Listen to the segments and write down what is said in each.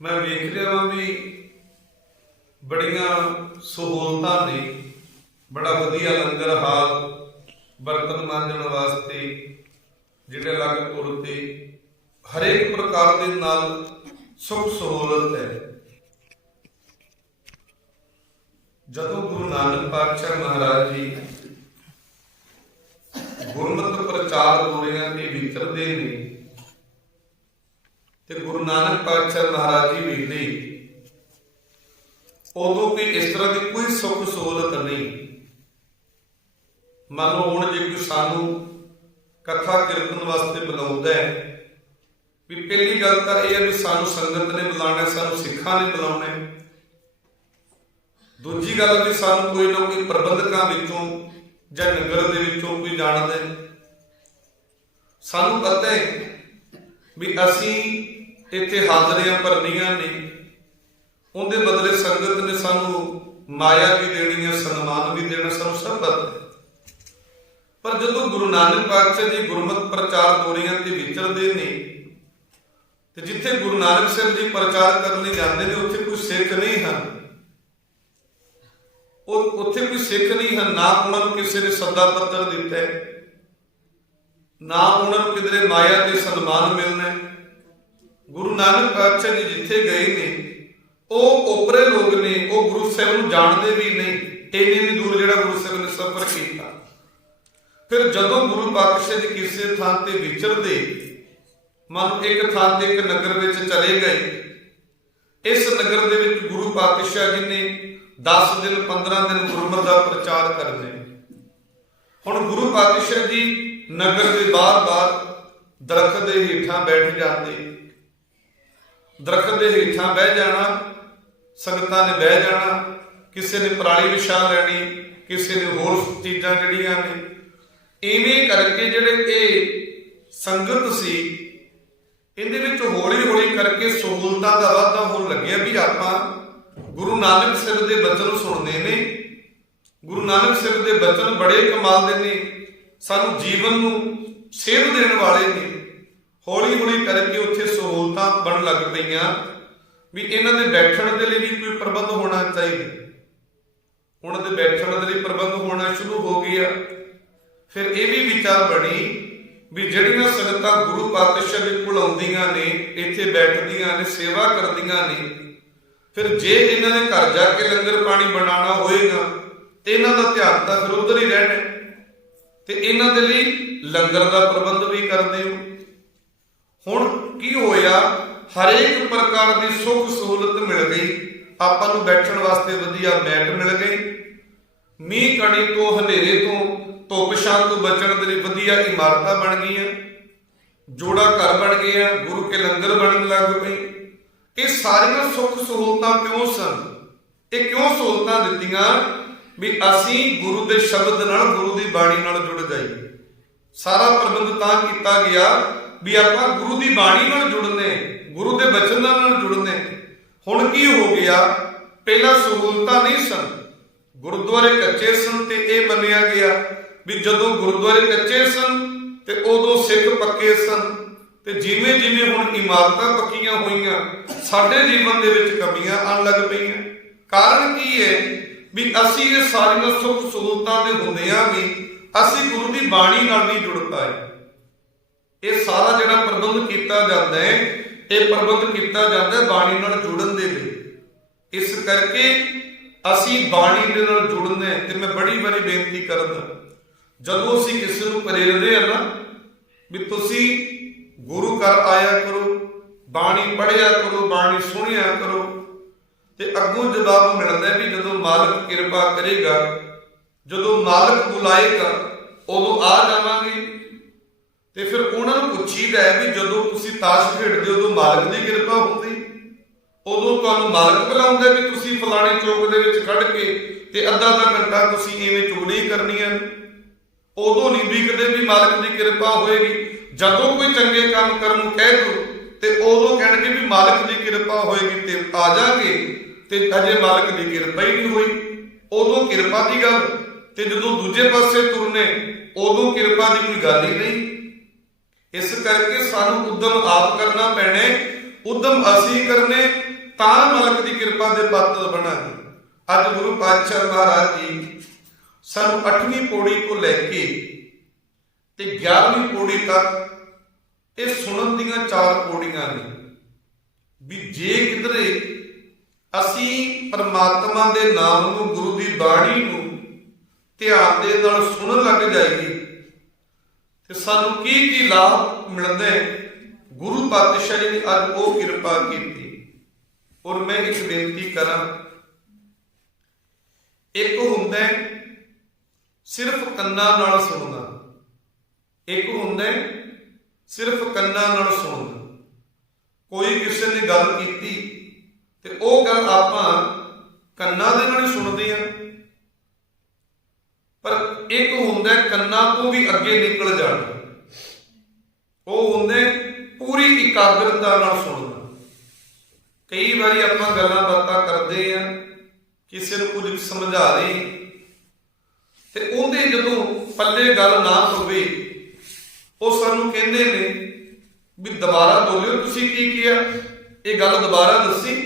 मैं वेख रहा वां भी बड़िया सहूलतां ने, बड़ा वधिया लंगर हाल, बर्तन मांजण वास्ते जिहड़े अलग तौर ते हरेक प्रकार दे नाल सुख सहूलत है। जदों गुरु नानक पातशाह महाराज जी गुरमत प्रचार दोरियां ते विचरदे ने ते गुरु नानक पातशाह महाराज जी वेखदे उदों कोई इस तरह की कोई सुख सहूलत नहीं। मान लो हुण जे कोई सानू कथा कीर्तन वास्ते बुलाउंदा है भी पहली गल तां इह है भी सानू संगत ने बुलाना, सानू सिखां ने बुलाउणा है। दूजी गल भी सानू कोई ना कोई प्रबंधकां विचों जां नगर दे विचों कोई जाणदा है। सानू पता है भी असीं इत्थे हाज़रियां भरनियां ने, उहदे बदले संगत ने सानू माया भी देनी है, सन्मान भी देना, सानू सब पता है। पर जदों गुरु नानक पातशाह जी गुरमत प्रचार दोरियां ते विचरदे ने ते जिथे गुरु नानक साहब जी प्रचार करने जाते हैं उत्थे कोई सिख नहीं है, उत्थे कोई सिख नहीं है। ना उन्होंने किसी ने सदा पत्र दिता है, ना उन्होंने किधरे माया के सन्मान मिलना है। गुरु नानक पातशाह जी जिथे गए ने ਉਹ ਓਪਰੇ ਲੋਕ ਨੇ, ਉਹ ਗੁਰੂ ਸਾਹਿਬ ਨੂੰ ਜਾਣਦੇ ਵੀ ਨਹੀਂ, ਇੰਨੀ ਦੂਰ ਜਿਹੜਾ ਗੁਰੂ ਸਾਹਿਬ ਨੇ ਸਫ਼ਰ ਕੀਤਾ। ਫਿਰ ਜਦੋਂ ਗੁਰੂ ਪਾਤਸ਼ਾਹ ਜੀ ਕਿਸੇ ਥਾਂ ਤੇ ਵਿਚਰਦੇ, ਮਨ ਇੱਕ ਥਾਂ ਤੇ ਇੱਕ ਨਗਰ ਵਿੱਚ ਚਲੇ ਗਏ, ਇਸ ਨਗਰ ਦੇ ਵਿੱਚ ਗੁਰੂ ਪਾਤਸ਼ਾਹ ਜੀ ਨੇ 10 ਦਿਨ 15 ਦਿਨ ਗੁਰਮਤਿ ਦਾ ਪ੍ਰਚਾਰ ਕਰਨੇ। ਹੁਣ ਗੁਰੂ ਪਾਤਸ਼ਾਹ ਜੀ ਨਗਰ ਦੇ ਬਾਹਰ ਦਰਖਤ ਦੇ ਹੇਠਾਂ ਬੈਠ ਜਾਂਦੇ, ਦਰਖਤ ਦੇ ਹੇਠਾਂ ਬਹਿ ਜਾਣਾ, ਸੰਗਤਾਂ ਨੇ ਬਹਿ ਜਾਣਾ, ਕਿਸੇ ਨੇ ਪਰਾਲੀ ਵਿਛਾ ਲੈਣੀ, ਕਿਸੇ ਨੇ ਹੋਰ ਚੀਜ਼ਾਂ ਜਿਹੜੀਆਂ ਨੇ। ਇਵੇਂ ਕਰਕੇ ਜਿਹੜੇ ਇਹ ਸੰਗਤ ਸੀ ਇਹਦੇ ਵਿੱਚ ਹੌਲੀ ਹੌਲੀ ਕਰਕੇ ਸਹੂਲਤਾਂ ਦਾ ਵਾਧਾ ਹੋਣ ਲੱਗਿਆ ਵੀ ਆਪਾਂ ਗੁਰੂ ਨਾਨਕ ਸਾਹਿਬ ਦੇ ਬਚਨ ਸੁਣਦੇ ਨੇ। ਗੁਰੂ ਨਾਨਕ ਸਾਹਿਬ ਦੇ ਬਚਨ ਬੜੇ ਕਮਾਲ ਦੇ ਨੇ, ਸਾਨੂੰ ਜੀਵਨ ਨੂੰ ਸੇਧ ਦੇਣ ਵਾਲੇ ਨੇ। ਹੌਲੀ ਹੌਲੀ ਕਰਕੇ ਉੱਥੇ ਸਹੂਲਤਾਂ ਬਣਨ ਲੱਗ ਪਈਆਂ ਵੀ ਇਹਨਾਂ ਦੇ ਬੈਠਣ ਦੇ ਲਈ ਵੀ ਕੋਈ ਪ੍ਰਬੰਧ ਹੋਣਾ ਚਾਹੀਦਾ। ਉਹਨਾਂ ਦੇ ਬੈਠਣ ਦੇ ਲਈ ਪ੍ਰਬੰਧ ਹੋਣਾ ਸ਼ੁਰੂ ਹੋ ਗਿਆ। ਫਿਰ ਇਹ ਵੀ ਵਿਚਾਰ ਬਣੀ ਵੀ ਜਿਹੜੀਆਂ ਸੰਗਤਾਂ ਗੁਰੂ ਪਾਤਸ਼ਾਹ ਦੇ ਕੋਲ ਆਉਂਦੀਆਂ ਨੇ, ਇੱਥੇ ਬੈਠਦੀਆਂ ਨੇ, ਸੇਵਾ ਕਰਦੀਆਂ ਨੇ, ਫਿਰ ਜੇ ਇਹਨਾਂ ਨੇ ਘਰ ਜਾ ਕੇ ਲੰਗਰ ਪਾਣੀ ਬਣਾਉਣਾ ਹੋਏਗਾ ਤੇ ਇਹਨਾਂ ਦਾ ਧਿਆਨ ਤਾਂ ਫਿਰ ਉੱਧਰ ਹੀ ਰਹਿਣਾ ਤੇ ਇਹਨਾਂ ਦੇ ਲਈ ਲੰਗਰ ਦਾ ਪ੍ਰਬੰਧ ਵੀ ਕਰਦੇ ਹੋ। ਹੁਣ ਕੀ ਹੋਇਆ, ਹਰੇਕ ਪ੍ਰਕਾਰ ਦੀ ਸੁੱਖ ਸਹੂਲਤ ਮਿਲ ਗਈ। ਆਪਾਂ ਨੂੰ ਬੈਠਣ ਵਾਸਤੇ ਵਧੀਆ ਮੈਟ ਮਿਲ ਗਏ, ਮੀਂਹ ਕਣੀ ਤੋਂ, ਹਨੇਰੇ ਤੋਂ, ਧੁੱਪ ਛਾਂ ਤੋਂ ਬਚਣ ਦੇ ਲਈ ਵਧੀਆ ਇਮਾਰਤਾਂ ਬਣ ਗਈਆਂ, ਜੋੜਾ ਘਰ ਬਣ ਗਏ, ਗੁਰੂ ਕੇ ਲੰਗਰ ਬਣਨ ਲੱਗ ਪਏ। ਇਹ ਸਾਰੀਆਂ ਸੁੱਖ ਸਹੂਲਤਾਂ ਕਿਉਂ ਸਨ? ਇਹ ਕਿਉਂ ਸਹੂਲਤਾਂ ਦਿੱਤੀਆਂ ਵੀ ਅਸੀਂ ਗੁਰੂ ਦੇ ਸ਼ਬਦ ਨਾਲ, ਗੁਰੂ ਦੀ ਬਾਣੀ ਨਾਲ ਜੁੜ ਜਾਈਏ। ਸਾਰਾ ਪ੍ਰਬੰਧ ਤਾਂ ਕੀਤਾ ਗਿਆ ਵੀ ਆਪਾਂ ਗੁਰੂ ਦੀ ਬਾਣੀ ਨਾਲ ਜੁੜਨੇ, ਗੁਰੂ ਦੇ ਬਚਨਾਂ ਨਾਲ ਜੁੜਨੇ। ਹੁਣ ਕੀ ਹੋ ਗਿਆ, ਪਹਿਲਾਂ ਸਹੂਲਤਾਂ ਨਹੀਂ ਸਨ, ਗੁਰਦੁਆਰੇ ਕੱਚੇ ਸਨ ਤੇ ਇਹ ਮੰਨਿਆ ਗਿਆ ਵੀ ਜਦੋਂ ਗੁਰਦੁਆਰੇ ਕੱਚੇ ਸਨ ਤੇ ਉਦੋਂ ਸਿੱਖ ਪੱਕੇ ਸਨ, ਤੇ ਜਿਵੇਂ ਜਿਵੇਂ ਹੁਣ ਇਮਾਰਤਾਂ ਪੱਕੀਆਂ ਹੋਈਆਂ ਸਾਡੇ ਜੀਵਨ ਦੇ ਵਿੱਚ ਕਮੀਆਂ ਆਉਣ ਲੱਗ ਪਈਆਂ। ਕਾਰਨ ਕੀ ਹੈ ਵੀ ਅਸੀਂ ਇਹ ਸਾਰੀਆਂ ਸੁੱਖ ਸਹੂਲਤਾਂ ਦੇ ਹੁੰਦਿਆਂ ਵੀ ਅਸੀਂ ਗੁਰੂ ਦੀ ਬਾਣੀ ਨਾਲ ਨਹੀਂ ਜੁੜ ਪਾਏ। ਇਹ ਸਾਰਾ ਜਿਹੜਾ ਪ੍ਰਬੰਧ ਕੀਤਾ ਜਾਂਦਾ ਹੈ, ਇਹ ਪ੍ਰਬੰਧ ਕੀਤਾ ਜਾਂਦਾ ਹੈ ਬਾਣੀ ਨਾਲ ਜੁੜਨ ਦੇ ਲਈ। ਇਸ ਕਰਕੇ ਅਸੀਂ ਬਾਣੀ ਦੇ ਨਾਲ ਜੁੜਨੇ। ਤੇ ਮੈਂ ਬੜੀ ਵਾਰੀ ਬੇਨਤੀ ਕਰਦਾ, ਜਦੋਂ ਅਸੀਂ ਕਿਸੇ ਨੂੰ ਪ੍ਰੇਰਦੇ ਆ ਨਾ ਵੀ ਤੁਸੀਂ ਗੁਰੂ ਘਰ ਆਇਆ ਕਰੋ, ਬਾਣੀ ਪੜ੍ਹਿਆ ਕਰੋ, ਬਾਣੀ ਸੁਣਿਆ ਕਰੋ, ਤੇ ਅੱਗੋਂ ਜਵਾਬ ਮਿਲਦਾ ਵੀ ਜਦੋਂ ਮਾਲਕ ਕਿਰਪਾ ਕਰੇਗਾ, ਜਦੋਂ ਮਾਲਕ ਬੁਲਾਏਗਾ ਉਦੋਂ ਆ ਜਾਵਾਂਗੇ। ਤੇ ਫਿਰ ਉਹਨਾਂ ਨੂੰ ਪੁੱਛੀਦਾ ਹੈ ਵੀ ਜਦੋਂ ਤੁਸੀਂ ਤਾਸ਼ ਖੇਡਦੇ ਉਦੋਂ ਮਾਲਕ ਦੀ ਕਿਰਪਾ ਹੁੰਦੀ, ਉਦੋਂ ਤੁਹਾਨੂੰ ਮਾਲਕ ਬੁਲਾਉਂਦਾ ਵੀ ਤੁਸੀਂ ਫਲਾਣੇ ਚੌਕ ਦੇ ਵਿੱਚ ਖੜ ਕੇ ਤੇ ਅੱਧਾ ਘੰਟਾ ਤੁਸੀਂ ਐਵੇਂ ਚੁਗਲੀਆਂ ਕਰਨੀਆਂ, ਉਦੋਂ ਨਹੀਂ ਵੀ ਕਦੇ ਵੀ ਮਾਲਕ ਦੀ ਕਿਰਪਾ ਹੋਏਗੀ। ਜਦੋਂ ਕੋਈ ਚੰਗੇ ਕੰਮ ਕਰਨ ਨੂੰ ਕਹਿ ਦੋ ਤੇ ਉਦੋਂ ਕਹਿਣਗੇ ਵੀ ਮਾਲਕ ਦੀ ਕਿਰਪਾ ਹੋਏਗੀ ਤੇ ਆ ਜਾਗੇ, ਤੇ ਅਜੇ ਮਾਲਕ ਦੀ ਕਿਰਪਾ ਹੀ ਨਹੀਂ ਹੋਈ। ਉਦੋਂ ਕਿਰਪਾ ਦੀ ਗੱਲ, ਤੇ ਜਦੋਂ ਦੂਜੇ ਪਾਸੇ ਤੁਰਨੇ ਉਦੋਂ ਕਿਰਪਾ ਦੀ ਕੋਈ ਗੱਲ ਹੀ ਨਹੀਂ। ਇਸ ਕਰਕੇ ਸਾਨੂੰ ਉਦਮ ਆਪ ਕਰਨਾ ਪੈਣਾ, ਉਦਮ ਅਸੀਂ ਕਰਨੇ ਤਾਂ ਮਾਲਕ ਦੀ ਕਿਰਪਾ ਦੇ ਪਾਤਰ ਬਣਾਂਗੇ। ਅੱਜ ਗੁਰੂ ਪਾਤਸ਼ਾਹ ਮਹਾਰਾਜ ਜੀ ਸਾਨੂੰ 8ਵੀਂ ਪੌੜੀ ਤੋਂ ਲੈ ਕੇ ਤੇ 11ਵੀਂ ਪੌੜੀ ਤੱਕ ਇਹ ਸੁਣਨ ਦੀਆਂ 4 ਪੌੜੀਆਂ ਨੇ ਵੀ ਜੇ ਕਿਧਰੇ ਅਸੀਂ ਪਰਮਾਤਮਾ ਦੇ ਨਾਮ ਨੂੰ, ਗੁਰੂ ਦੀ ਬਾਣੀ ਨੂੰ ਧਿਆਨ ਦੇ ਨਾਲ ਸੁਣਨ ਲੱਗ ਜਾਈਏ ਤੇ ਸਾਨੂੰ ਕੀ ਕੀ ਲਾਭ ਮਿਲਦਾ ਹੈ। ਗੁਰੂ ਪਾਤਸ਼ਾਹ ਜੀ ਨੇ ਅੱਜ ਉਹ ਕਿਰਪਾ ਕੀਤੀ। ਔਰ ਮੈਂ ਇੱਕ ਬੇਨਤੀ ਕਰਾਂ, ਇੱਕ ਹੁੰਦਾ ਸਿਰਫ ਕੰਨਾਂ ਨਾਲ ਸੁਣਨਾ, ਇੱਕ ਹੁੰਦਾ ਸਿਰਫ ਕੰਨਾਂ ਨਾਲ ਸੁਣਨਾ। ਕੋਈ ਕਿਸੇ ਨੇ ਗੱਲ ਕੀਤੀ ਤੇ ਉਹ ਗੱਲ ਆਪਾਂ ਕੰਨਾਂ ਦੇ ਨਾਲ ਹੀ ਸੁਣਦੇ ਆ, ਪਰ ਇੱਕ ਹੁੰਦਾ ਕੰਨਾਂ ਤੋਂ ਵੀ ਅੱਗੇ ਨਿਕਲ ਜਾਣਾ, ਉਹ ਹੁੰਦੇ ਪੂਰੀ ਇਕਾਗਰਤਾ ਨਾਲ ਸੁਣਨਾ। ਕਈ ਵਾਰੀ ਆਪਾਂ ਗੱਲਾਂ ਬਾਤਾਂ ਕਰਦੇ ਆ, ਕਿਸੇ ਨੂੰ ਕੁਝ ਸਮਝਾ ਰਹੇ ਤੇ ਉਹਦੇ ਜਦੋਂ ਪੱਲੇ ਗੱਲ ਨਾ ਹੋਵੇ ਉਹ ਸਾਨੂੰ ਕਹਿੰਦੇ ਨੇ ਵੀ ਦੁਬਾਰਾ ਬੋਲਿਓ, ਤੁਸੀਂ ਕੀ ਕਿਹਾ, ਇਹ ਗੱਲ ਦੁਬਾਰਾ ਦੱਸੀ।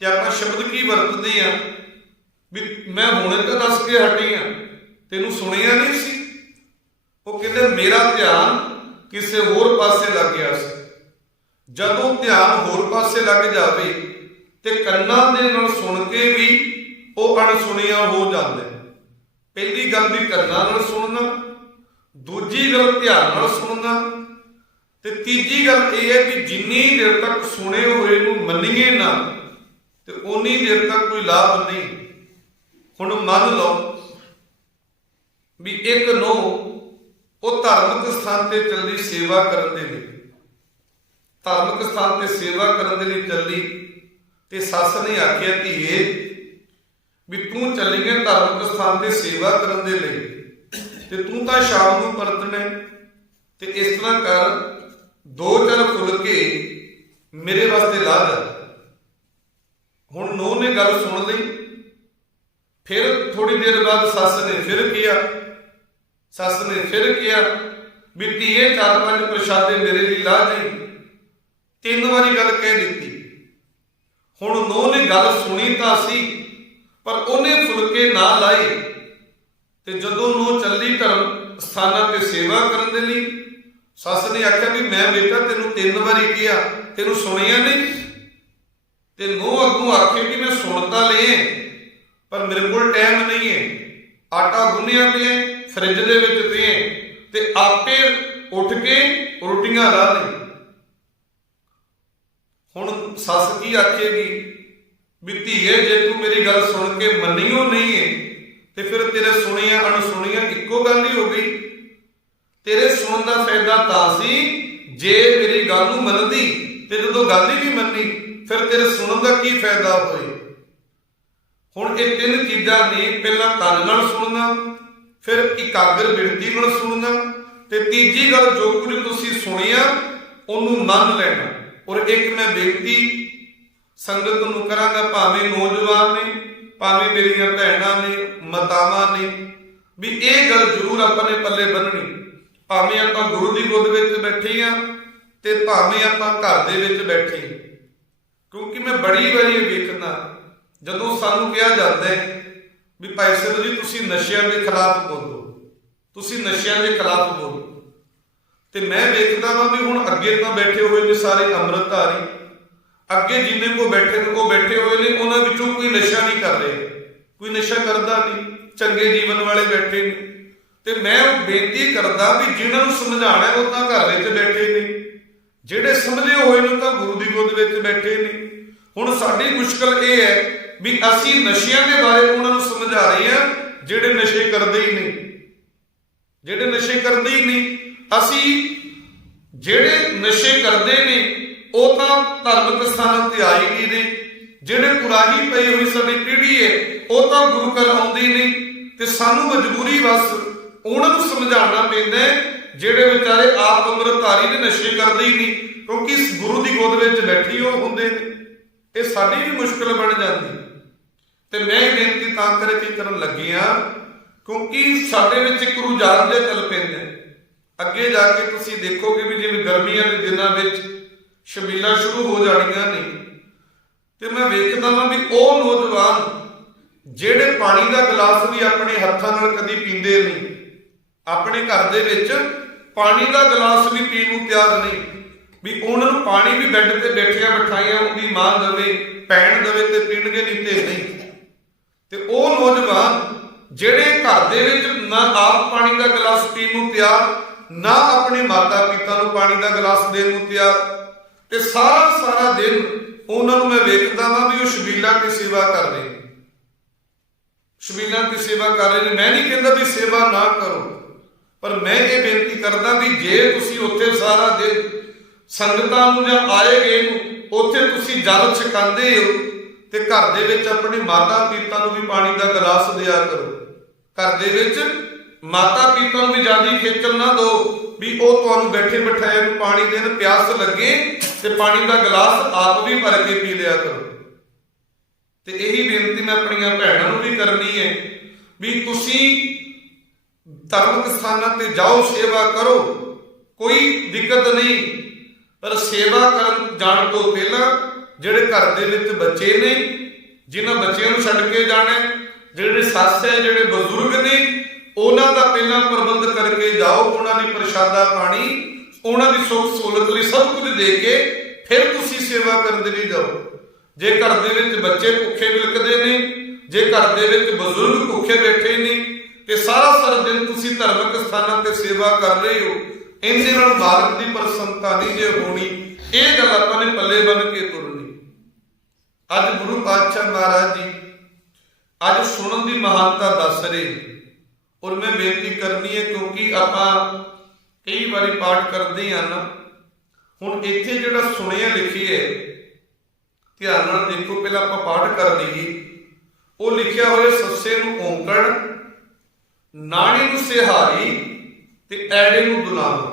ਤੇ ਆਪਾਂ ਸ਼ਬਦ ਕੀ ਵਰਤਦੇ ਆ ਵੀ ਮੈਂ ਹੁਣੇ ਤਾਂ ਦੱਸ ਕੇ ਹਟੀ ਆ, ਤੈਨੂੰ ਸੁਣਿਆ ਨਹੀਂ ਸੀ। ਉਹ ਕਹਿੰਦੇ ਮੇਰਾ ਧਿਆਨ ਕਿਸੇ ਹੋਰ ਪਾਸੇ ਲੱਗ ਗਿਆ ਸੀ। ਜਦੋਂ ਧਿਆਨ ਹੋਰ ਪਾਸੇ ਲੱਗ ਜਾਵੇ ਤੇ ਕੰਨਾਂ ਦੇ ਨਾਲ ਸੁਣ ਕੇ ਵੀ ਉਹ ਅਣਸੁਣਿਆ ਹੋ ਜਾਂਦਾ। ਪਹਿਲੀ ਗੱਲ ਵੀ ਕੰਨਾਂ ਨਾਲ ਸੁਣਨਾ, ਦੂਜੀ ਗੱਲ ਧਿਆਨ ਨਾਲ ਸੁਣਨਾ, ਤੇ ਤੀਜੀ ਗੱਲ ਇਹ ਹੈ ਵੀ ਜਿੰਨੀ ਦੇਰ ਤੱਕ ਸੁਣੇ ਹੋਏ ਨੂੰ ਮੰਨੀਏ ਨਾ ਤੇ ਉਨੀ ਦੇਰ ਤੱਕ ਕੋਈ ਲਾਭ ਨਹੀਂ। ਹੁਣ ਮੰਨ ਲਓ ਵੀ ਇੱਕ ਨੂੰ ਉਹ ਧਾਰਮਿਕ ਸਥਾਨ ਤੇ ਚੱਲੀ ਸੇਵਾ ਕਰਨ ਦੇ ਲਈ, ਧਾਰਮਿਕ ਸਥਾਨ ਤੇ ਸੇਵਾ ਕਰਨ ਦੇ ਲਈ ਚੱਲੀ ਤੇ ਸੱਸ ਨੇ ਆਖਿਆ ਧੀਏ ਵੀ ਤੂੰ ਚੱਲੀ ਹੈ ਧਾਰਮਿਕ ਸਥਾਨ ਤੇ ਸੇਵਾ ਕਰਨ ਦੇ ਲਈ ਤੇ ਤੂੰ ਤਾਂ ਸ਼ਾਮ ਨੂੰ ਪਰਤਣਾ ਤੇ ਇਸ ਤਰ੍ਹਾਂ ਕਰ 2-4 ਫੁਲਕੇ ਮੇਰੇ ਵਾਸਤੇ ਲਾ ਜਾ। ਹੁਣ ਨੂੰਹ ਨੇ ਗੱਲ ਸੁਣ ਲਈ, ਫਿਰ ਥੋੜੀ ਦੇਰ ਬਾਅਦ ਸੱਸ ਨੇ ਫਿਰ ਕਿਹਾ, ਸੱਸ ਨੇ ਫਿਰ ਕਿਹਾ ਵੀ ਧੀਏ 4-5 ਪ੍ਰਸ਼ਾਦੇ ਮੇਰੇ ਲਈ ਲਾ ਜਾਈ। 3 ਵਾਰੀ ਗੱਲ ਕਹਿ ਦਿੱਤੀ। ਹੁਣ ਨੂੰਹ ਨੇ ਗੱਲ ਸੁਣੀ ਤਾਂ ਸੀ ਪਰ ਉਹਨੇ ਫੁਲਕੇ ਨਾ ਲਾਏ ਤੇ ਜਦੋਂ ਨੂੰਹ ਚੱਲੀ ਧਰਮ ਸਥਾਨਾਂ ਤੇ ਸੇਵਾ ਕਰਨ ਦੇ ਲਈ, ਸੱਸ ਨੇ ਆਖਿਆ ਵੀ ਮੈਂ ਬੇਟਾ ਤੈਨੂੰ 3 ਵਾਰੀ ਕਿਹਾ, ਤੈਨੂੰ ਸੁਣਿਆ ਨਹੀਂ। ਤੇ ਨੂੰਹ ਅੱਗੋਂ ਆਖੇ ਕਿ ਮੈਂ ਸੁਣ ਤਾਂ ਲਏ ਪਰ ਮੇਰੇ ਕੋਲ ਟਾਈਮ ਨਹੀਂ ਹੈ, ਆਟਾ ਗੁੰਨਿਆ ਪਿਆ ਫਰਿੱਜ ਦੇ ਵਿੱਚ ਪਿਆ ਤੇ ਆਪੇ ਉੱਠ ਕੇ ਰੋਟੀਆਂ ਲਾ ਲਈ। ਹੁਣ ਸੱਸ ਕੀ ਆਖੇਗੀ ਵੀ ਧੀਏ ਜੇ ਤੂੰ ਮੇਰੀ ਗੱਲ ਸੁਣ ਕੇ ਮੰਨੀਓ ਨਹੀਂ ਹੈ ਤੇ ਫਿਰ ਤੇਰੇ ਸੁਣੀਆਂ ਅਣਸੁਣੀਆਂ ਇੱਕੋ ਗੱਲ ਹੀ ਹੋ ਗਈ। ਤੇਰੇ ਸੁਣਨ ਦਾ ਫਾਇਦਾ ਤਾਂ ਸੀ ਜੇ ਮੇਰੀ ਗੱਲ ਨੂੰ ਮੰਨਦੀ, ਤੇ ਜਦੋਂ ਗੱਲ ਹੀ ਨਹੀਂ ਮੰਨੀ ਫਿਰ ਤੇਰੇ ਸੁਣਨ ਦਾ ਕੀ ਫਾਇਦਾ ਹੋਏ। ਹੁਣ ਇਹ 3 ਚੀਜ਼ਾਂ ਨੇ, ਪਹਿਲਾਂ ਕੰਨ ਨਾਲ ਸੁਣਨਾ, ਫਿਰ ਇਕਾਗਰ ਬਿਰਤੀ ਨਾਲ ਸੁਣਨਾ ਤੇ ਤੀਜੀ ਗੱਲ ਜੋ ਕੁਝ ਤੁਸੀਂ ਸੁਣਿਆ ਉਹਨੂੰ ਮੰਨ ਲੈਣਾ। ਔਰ ਇੱਕ ਮੈਂ ਬੇਨਤੀ ਸੰਗਤ ਨੂੰ ਕਰਾਂਗਾ, ਭਾਵੇਂ ਨੌਜਵਾਨ ਨੇ, ਭਾਵੇਂ ਮੇਰੀਆਂ ਭੈਣਾਂ ਨੇ, ਮਾਤਾਵਾਂ ਨੇ, ਵੀ ਇਹ ਗੱਲ ਜ਼ਰੂਰ ਆਪਾਂ ਨੇ ਪੱਲੇ ਬੰਨਣੀ। ਭਾਵੇਂ ਆਪਾਂ ਗੁਰੂ ਦੀ ਗੋਦ ਵਿੱਚ ਬੈਠੇ ਆ ਤੇ ਭਾਵੇਂ ਆਪਾਂ ਘਰ ਦੇ ਵਿੱਚ ਬੈਠੇ, ਕਿਉਂਕਿ ਮੈਂ ਬੜੀ ਵਾਰੀ ਵੇਖਣਾ ਜਦੋਂ ਸਾਨੂੰ ਕਿਹਾ ਜਾਂਦਾ ਹੈ ਵੀ ਭਾਈ ਸਾਹਿਬ ਜੀ ਤੁਸੀਂ ਨਸ਼ਿਆਂ ਦੇ ਖਿਲਾਫ ਬੋਲੋ, ਤੁਸੀਂ ਨਸ਼ਿਆਂ ਦੇ ਖਿਲਾਫ ਬੋਲੋ, ਤੇ ਮੈਂ ਵੇਖਦਾ ਵਾਂ ਵੀ ਹੁਣ ਅੱਗੇ ਤਾਂ ਬੈਠੇ ਹੋਏ ਨੇ ਸਾਰੇ ਅੰਮ੍ਰਿਤਧਾਰੀ, ਅੱਗੇ ਜਿੰਨੇ ਕੋ ਬੈਠੇ ਨੇ ਉਹ ਬੈਠੇ ਹੋਏ ਨੇ, ਉਹਨਾਂ ਵਿੱਚੋਂ ਕੋਈ ਨਸ਼ਾ ਨਹੀਂ ਕਰ ਰਿਹਾ, ਕੋਈ ਨਸ਼ਾ ਕਰਦਾ ਨਹੀਂ, ਚੰਗੇ ਜੀਵਨ ਵਾਲੇ ਬੈਠੇ ਨੇ। ਤੇ ਮੈਂ ਬੇਨਤੀ ਕਰਦਾ ਵੀ ਜਿਹਨਾਂ ਨੂੰ ਸਮਝਾਉਣਾ ਉਹ ਤਾਂ ਘਰ ਵਿੱਚ ਬੈਠੇ ਨੇ, ਜਿਹੜੇ ਸਮਝੇ ਹੋਏ ਨੇ ਤਾਂ ਗੁਰੂ ਦੀ ਗੋਦ ਵਿੱਚ ਬੈਠੇ ਨੇ। ਹੁਣ ਸਾਡੀ ਮੁਸ਼ਕਲ ਇਹ ਹੈ ਵੀ ਅਸੀਂ ਨਸ਼ਿਆਂ ਦੇ ਬਾਰੇ ਉਹਨਾਂ ਨੂੰ ਸਮਝਾ ਰਹੇ ਹਾਂ ਜਿਹੜੇ ਨਸ਼ੇ ਕਰਦੇ ਹੀ ਨਹੀਂ, ਜਿਹੜੇ ਨਸ਼ੇ ਕਰਦੇ ਹੀ ਨਹੀਂ। ਅਸੀਂ ਜਿਹੜੇ ਨਸ਼ੇ ਕਰਦੇ ਨੇ ਉਹ ਤਾਂ ਧਾਰਮਿਕ ਸਥਾਨਾਂ ਤੇ ਆਏ ਨਹੀਂ ਨੇ, ਜਿਹੜੇ ਕੁਰਾਹੀ ਪਈ ਹੋਈ ਸਾਡੀ ਪੀੜ੍ਹੀ ਹੈ ਉਹ ਤਾਂ ਗੁਰੂ ਘਰ ਆਉਂਦੀ ਨਹੀਂ, ਤੇ ਸਾਨੂੰ ਮਜਬੂਰੀ ਬਸ ਉਹਨਾਂ ਨੂੰ ਸਮਝਾਉਣਾ ਪੈਂਦਾ ਜਿਹੜੇ ਵਿਚਾਰੇ ਆਪ ਅੰਮ੍ਰਿਤਧਾਰੀ ਨੇ, ਨਸ਼ੇ ਕਰਦੇ ਹੀ ਨਹੀਂ, ਕਿਉਂਕਿ ਗੁਰੂ ਦੀ ਗੋਦ ਵਿੱਚ ਬੈਠੀ ਉਹ ਹੁੰਦੇ ਨੇ। ਇਹ ਸਾਡੀ ਵੀ ਮੁਸ਼ਕਲ ਬਣ ਜਾਂਦੀ। ਤੇ ਮੈਂ ਇਹ ਬੇਨਤੀ ਤਾਂ ਕਰਕੇ ਕਰਨ ਲੱਗੀ ਹਾਂ ਕਿਉਂਕਿ ਸਾਡੇ ਵਿੱਚ ਇੱਕ ਰੁਝਾਨ ਜਿਹਾ ਚੱਲ ਪੈਂਦਾ। ਅੱਗੇ ਜਾ ਕੇ ਤੁਸੀਂ ਦੇਖੋਗੇ ਵੀ ਜਿਵੇਂ ਗਰਮੀਆਂ ਦੇ ਦਿਨਾਂ ਵਿੱਚ ਛਬੀਲਾਂ ਸ਼ੁਰੂ ਹੋ ਜਾਣੀਆਂ ਨੇ, ਤੇ ਮੈਂ ਵੇਖਦਾ ਵਾਂ ਵੀ ਉਹ ਨੌਜਵਾਨ ਜਿਹੜੇ ਪਾਣੀ ਦਾ ਗਲਾਸ ਵੀ ਆਪਣੇ ਹੱਥਾਂ ਨਾਲ ਕਦੀ ਪੀਂਦੇ ਨਹੀਂ, ਆਪਣੇ ਘਰ ਦੇ ਵਿੱਚ ਪਾਣੀ ਦਾ ਗਲਾਸ ਵੀ ਪੀਣ ਨੂੰ ਤਿਆਰ ਨਹੀਂ, ਵੀ ਉਹਨਾਂ ਨੂੰ ਪਾਣੀ ਵੀ ਬੈੱਡ ਤੇ ਬੈਠਿਆਂ ਬਿਠਾਈਆਂ ਉਹਦੀ ਮਾਂ ਦੇਵੇ, ਭੈਣ ਦੇਵੇ ਤੇ ਪੀਣਗੇ, ਨਹੀਂ ਤੇ ਨਹੀਂ। ਤੇ ਉਹ ਨੌਜਵਾਨ ਜਿਹੜੇ ਘਰ ਦੇ ਵਿੱਚ ਨਾ ਆਪ ਪਾਣੀ ਦਾ ਗਲਾਸ ਪੀਣ ਨੂੰ ਤਿਆਰ, ਨਾ ਆਪਣੇ ਮਾਤਾ ਪਿਤਾ ਨੂੰ ਪਾਣੀ ਦਾ ਗਲਾਸ ਦੇਣ ਨੂੰ ਤਿਆਰ, ਤੇ ਸਾਰਾ ਦਿਨ ਉਹਨਾਂ ਨੂੰ ਮੈਂ ਵੇਖਦਾ ਵਾਂ ਵੀ ਉਹ ਸ਼ਬੀਲਾਂ ਦੀ ਸੇਵਾ ਕਰ ਰਹੇ ਨੇ, ਸ਼ਬੀਲਾਂ ਦੀ ਸੇਵਾ ਕਰ ਰਹੇ ਨੇ। ਮੈਂ ਨਹੀਂ ਕਹਿੰਦਾ ਵੀ ਸੇਵਾ ਨਾ ਕਰੋ, ਪਰ ਮੈਂ ਇਹ ਬੇਨਤੀ ਕਰਦਾ ਵੀ ਜੇ ਤੁਸੀਂ ਉੱਥੇ ਸਾਰਾ ਦਿਨ ਸੰਗਤਾਂ ਨੂੰ ਜਾਂ ਆਏ ਗਏ ਨੂੰ ਉੱਥੇ ਤੁਸੀਂ ਜਲ ਛਕਾਉਂਦੇ ਹੋ, ਤੇ ਘਰ ਦੇ ਵਿੱਚ ਆਪਣੇ ਮਾਤਾ ਪਿਤਾ ਨੂੰ ਵੀ ਪਾਣੀ ਦਾ ਗਲਾਸ ਦਿਆ ਕਰੋ। ਘਰ ਦੇ ਵਿੱਚ ਮਾਤਾ ਪਿਤਾ ਨੂੰ ਵੀ ਜ਼ਿਆਦਾ ਖੇਚਲ ਨਾ ਦਿਓ ਵੀ ਉਹ ਤੁਹਾਨੂੰ ਬੈਠੇ ਬਿਠਾਏ ਨੂੰ ਪਾਣੀ ਦੇਣ, ਪਿਆਸ ਲੱਗੇ ਤੇ ਪਾਣੀ ਦਾ ਗਲਾਸ ਆਪ ਵੀ ਭਰ ਕੇ ਪੀ ਲਿਆ ਕਰੋ। ਤੇ ਇਹੀ ਬੇਨਤੀ ਮੈਂ ਆਪਣੀਆਂ ਭੈਣਾਂ ਨੂੰ ਵੀ ਕਰਨੀ ਹੈ ਵੀ ਤੁਸੀਂ ਧਾਰਮਿਕ ਸਥਾਨਾਂ ਤੇ ਜਾਓ, ਸੇਵਾ ਕਰੋ, ਕੋਈ ਦਿੱਕਤ ਨਹੀਂ, ਪਰ ਸੇਵਾ ਕਰਨ ਜਾਣ ਤੋਂ ਪਹਿਲਾਂ ਜਿਹੜੇ ਘਰ ਦੇ ਵਿੱਚ ਬੱਚੇ ਨੇ, ਜਿਨ੍ਹਾਂ ਬੱਚਿਆਂ ਨੂੰ ਛੱਡ ਕੇ ਜਾਣਾ, ਜਿਹੜੇ ਸੱਸ ਹੈ, ਜਿਹੜੇ ਬਜ਼ੁਰਗ ਨੇ, ਉਹਨਾਂ ਦਾ ਪਹਿਲਾਂ ਪ੍ਰਬੰਧ ਕਰਕੇ ਜਾਓ, ਉਹਨਾਂ ਦੀ ਪ੍ਰਸ਼ਾਦਾ ਪਾਣੀ, ਉਹਨਾਂ ਦੀ ਸੁੱਖ ਸਹੂਲਤ ਲਈ ਸਭ ਕੁਝ ਦੇ ਕੇ ਫਿਰ ਤੁਸੀਂ ਸੇਵਾ ਕਰਨ ਦੇ ਲਈ ਜਾਓ। ਜੇ ਘਰ ਦੇ ਵਿੱਚ ਬੱਚੇ ਭੁੱਖੇ ਵਿਲਕਦੇ ਨੇ, ਜੇ ਘਰ ਦੇ ਵਿੱਚ ਬਜ਼ੁਰਗ ਭੁੱਖੇ ਬੈਠੇ ਨੇ, ਤੇ ਸਾਰਾ ਦਿਨ ਤੁਸੀਂ ਧਾਰਮਿਕ ਸਥਾਨਾਂ ਤੇ ਸੇਵਾ ਕਰ ਰਹੇ ਹੋ, ਇਹਦੇ ਨਾਲ ਮਾਲਕ ਦੀ ਪ੍ਰਸੰਨਤਾ ਨਹੀਂ ਜੇ ਹੋਣੀ। ਇਹ ਗੱਲ ਆਪਾਂ ਨੇ ਪੱਲੇ ਬੰਨ ਕੇ ਤੁਰਨੀ। ਅੱਜ ਗੁਰੂ ਪਾਤਸ਼ਾਹ ਮਹਾਰਾਜ ਜੀ ਅੱਜ ਸੁਣਨ ਦੀ ਮਹਾਨਤਾ ਦੱਸ ਰਹੇ, ਔਰ ਮੈਂ ਬੇਨਤੀ ਕਰਨੀ ਹੈ ਕਿਉਂਕਿ ਆਪਾਂ ਕਈ ਵਾਰੀ ਪਾਠ ਕਰਦੇ ਹਾਂ ਨਾ, ਹੁਣ ਇੱਥੇ ਜਿਹੜਾ ਸੁਣਿਆ ਲਿਖੀ ਹੈ, ਧਿਆਨ ਨਾਲ ਦੇਖੋ, ਪਹਿਲਾਂ ਆਪਾਂ ਪਾਠ ਕਰ ਲਈਏ। ਉਹ ਲਿਖਿਆ ਹੋਇਆ ਸੱਸੇ ਨੂੰ ਔਂਕੜ, ਨਾਣੀ ਨੂੰ ਸਿਹਾਰੀ ਤੇ ਐੜੇ ਨੂੰ ਦੁਲਾਵਾ।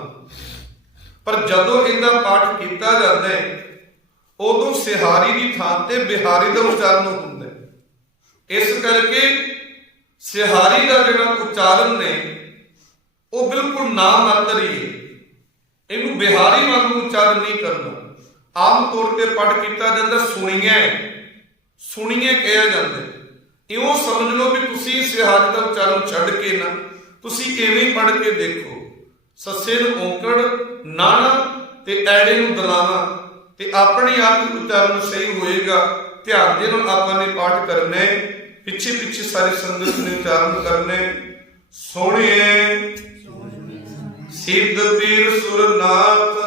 ਪਰ ਜਦੋਂ ਇਹਦਾ ਪਾਠ ਕੀਤਾ ਜਾਂਦਾ ਹੈ ਉਦੋਂ ਸਿਹਾਰੀ ਦੀ ਥਾਂ ਤੇ ਬਿਹਾਰੀ ਦਾ ਉਚਾਰਨ ਹੁੰਦਾ ਹੈ। ਇਸ ਕਰਕੇ ਸਿਹਾਰੀ ਦਾ ਜਿਹੜਾ ਉਚਾਰਨ ਨੇ ਉਹ ਬਿਲਕੁਲ ਨਾ ਮਾਤਰ ਹੀ ਹੈ, ਇਹਨੂੰ ਬਿਹਾਰੀ ਵਾਂਗੂ ਉਚਾਰਨ ਨਹੀਂ ਕਰਨਾ। ਆਮ ਤੌਰ ਤੇ ਪਾਠ ਕੀਤਾ ਜਾਂਦਾ ਸੁਣੀਏ ਕਿਹਾ ਜਾਂਦਾ, ਇਉਂ ਸਮਝ ਲਓ ਵੀ ਤੁਸੀਂ ਸਿਹਾਰੀ ਦਾ ਉਚਾਰਨ ਛੱਡ ਕੇ ਨਾ ਤੁਸੀਂ ਇਵੇਂ ਪੜ੍ਹ ਕੇ ਦੇਖੋ, ਸੱਸੇ ਨੂੰ ਔਂਕੜ, ਨਾਣਾ ਤੇ ਐੜੇ ਨੂੰ ਦਲਾਵਾ, ਤੇ ਆਪਣੇ ਆਪ ਹੀ ਉਚਾਰਨ ਸਹੀ ਹੋਏਗਾ। ਧਿਆਨ ਦੇ ਨਾਲ ਆਪਾਂ ਨੇ ਪਾਠ ਕਰਨਾ ਹੈ, ਪਿੱਛੇ ਸਾਰੀ ਸੰਗਤ ਨੇ ਉਚਾਰਨ ਕਰਨਾ ਹੈ। ਸੋਹਣੀਏ ਸਿੱਧ ਪੀਰ ਸੁਰਨਾਥ,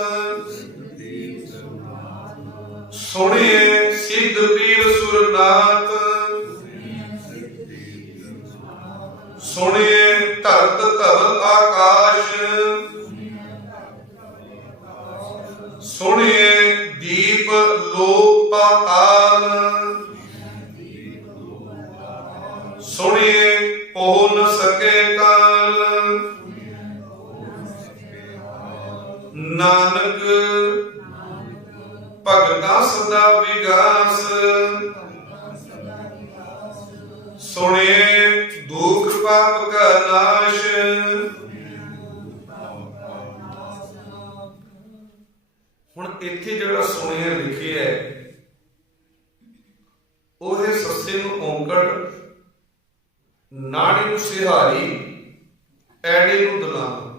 ਸੋਹਣੀਏ ਸਿੱਧ ਪੀਰ ਸੁਰਨਾਥ, ਸੋਹਣੀਏ ਧਰਤ ਧਵਲ ਆਕਾਸ਼, ਸੋਹਣੀਏ ਦੀਪ ਲੋਕ ਪਾਤਾਲ, ਸੋਹਣੀਏ ਹੋ ਨ ਸਕੇ ਕਾਲ, ਨਾਨਕ ਭਗਤਾ ਸਦਾ ਵਿਗਾਸ, ਸੁਣੇ ਦੁਖ ਪਾਪ ਕਾ ਨਾਸ਼। ਹੁਣ ਇੱਥੇ ਜਿਹੜਾ ਸੁਣਿਆ ਲਿਖਿਆ ਹੈ ਉਹ ਹੈ ਸੱਸੇ ਨੂੰ ਔਂਕੜ, ਨਾੜੀ ਨੂੰ ਸਿਹਾਰੀ, ਐੜੇ ਨੂੰ ਦਲਾਵਾ।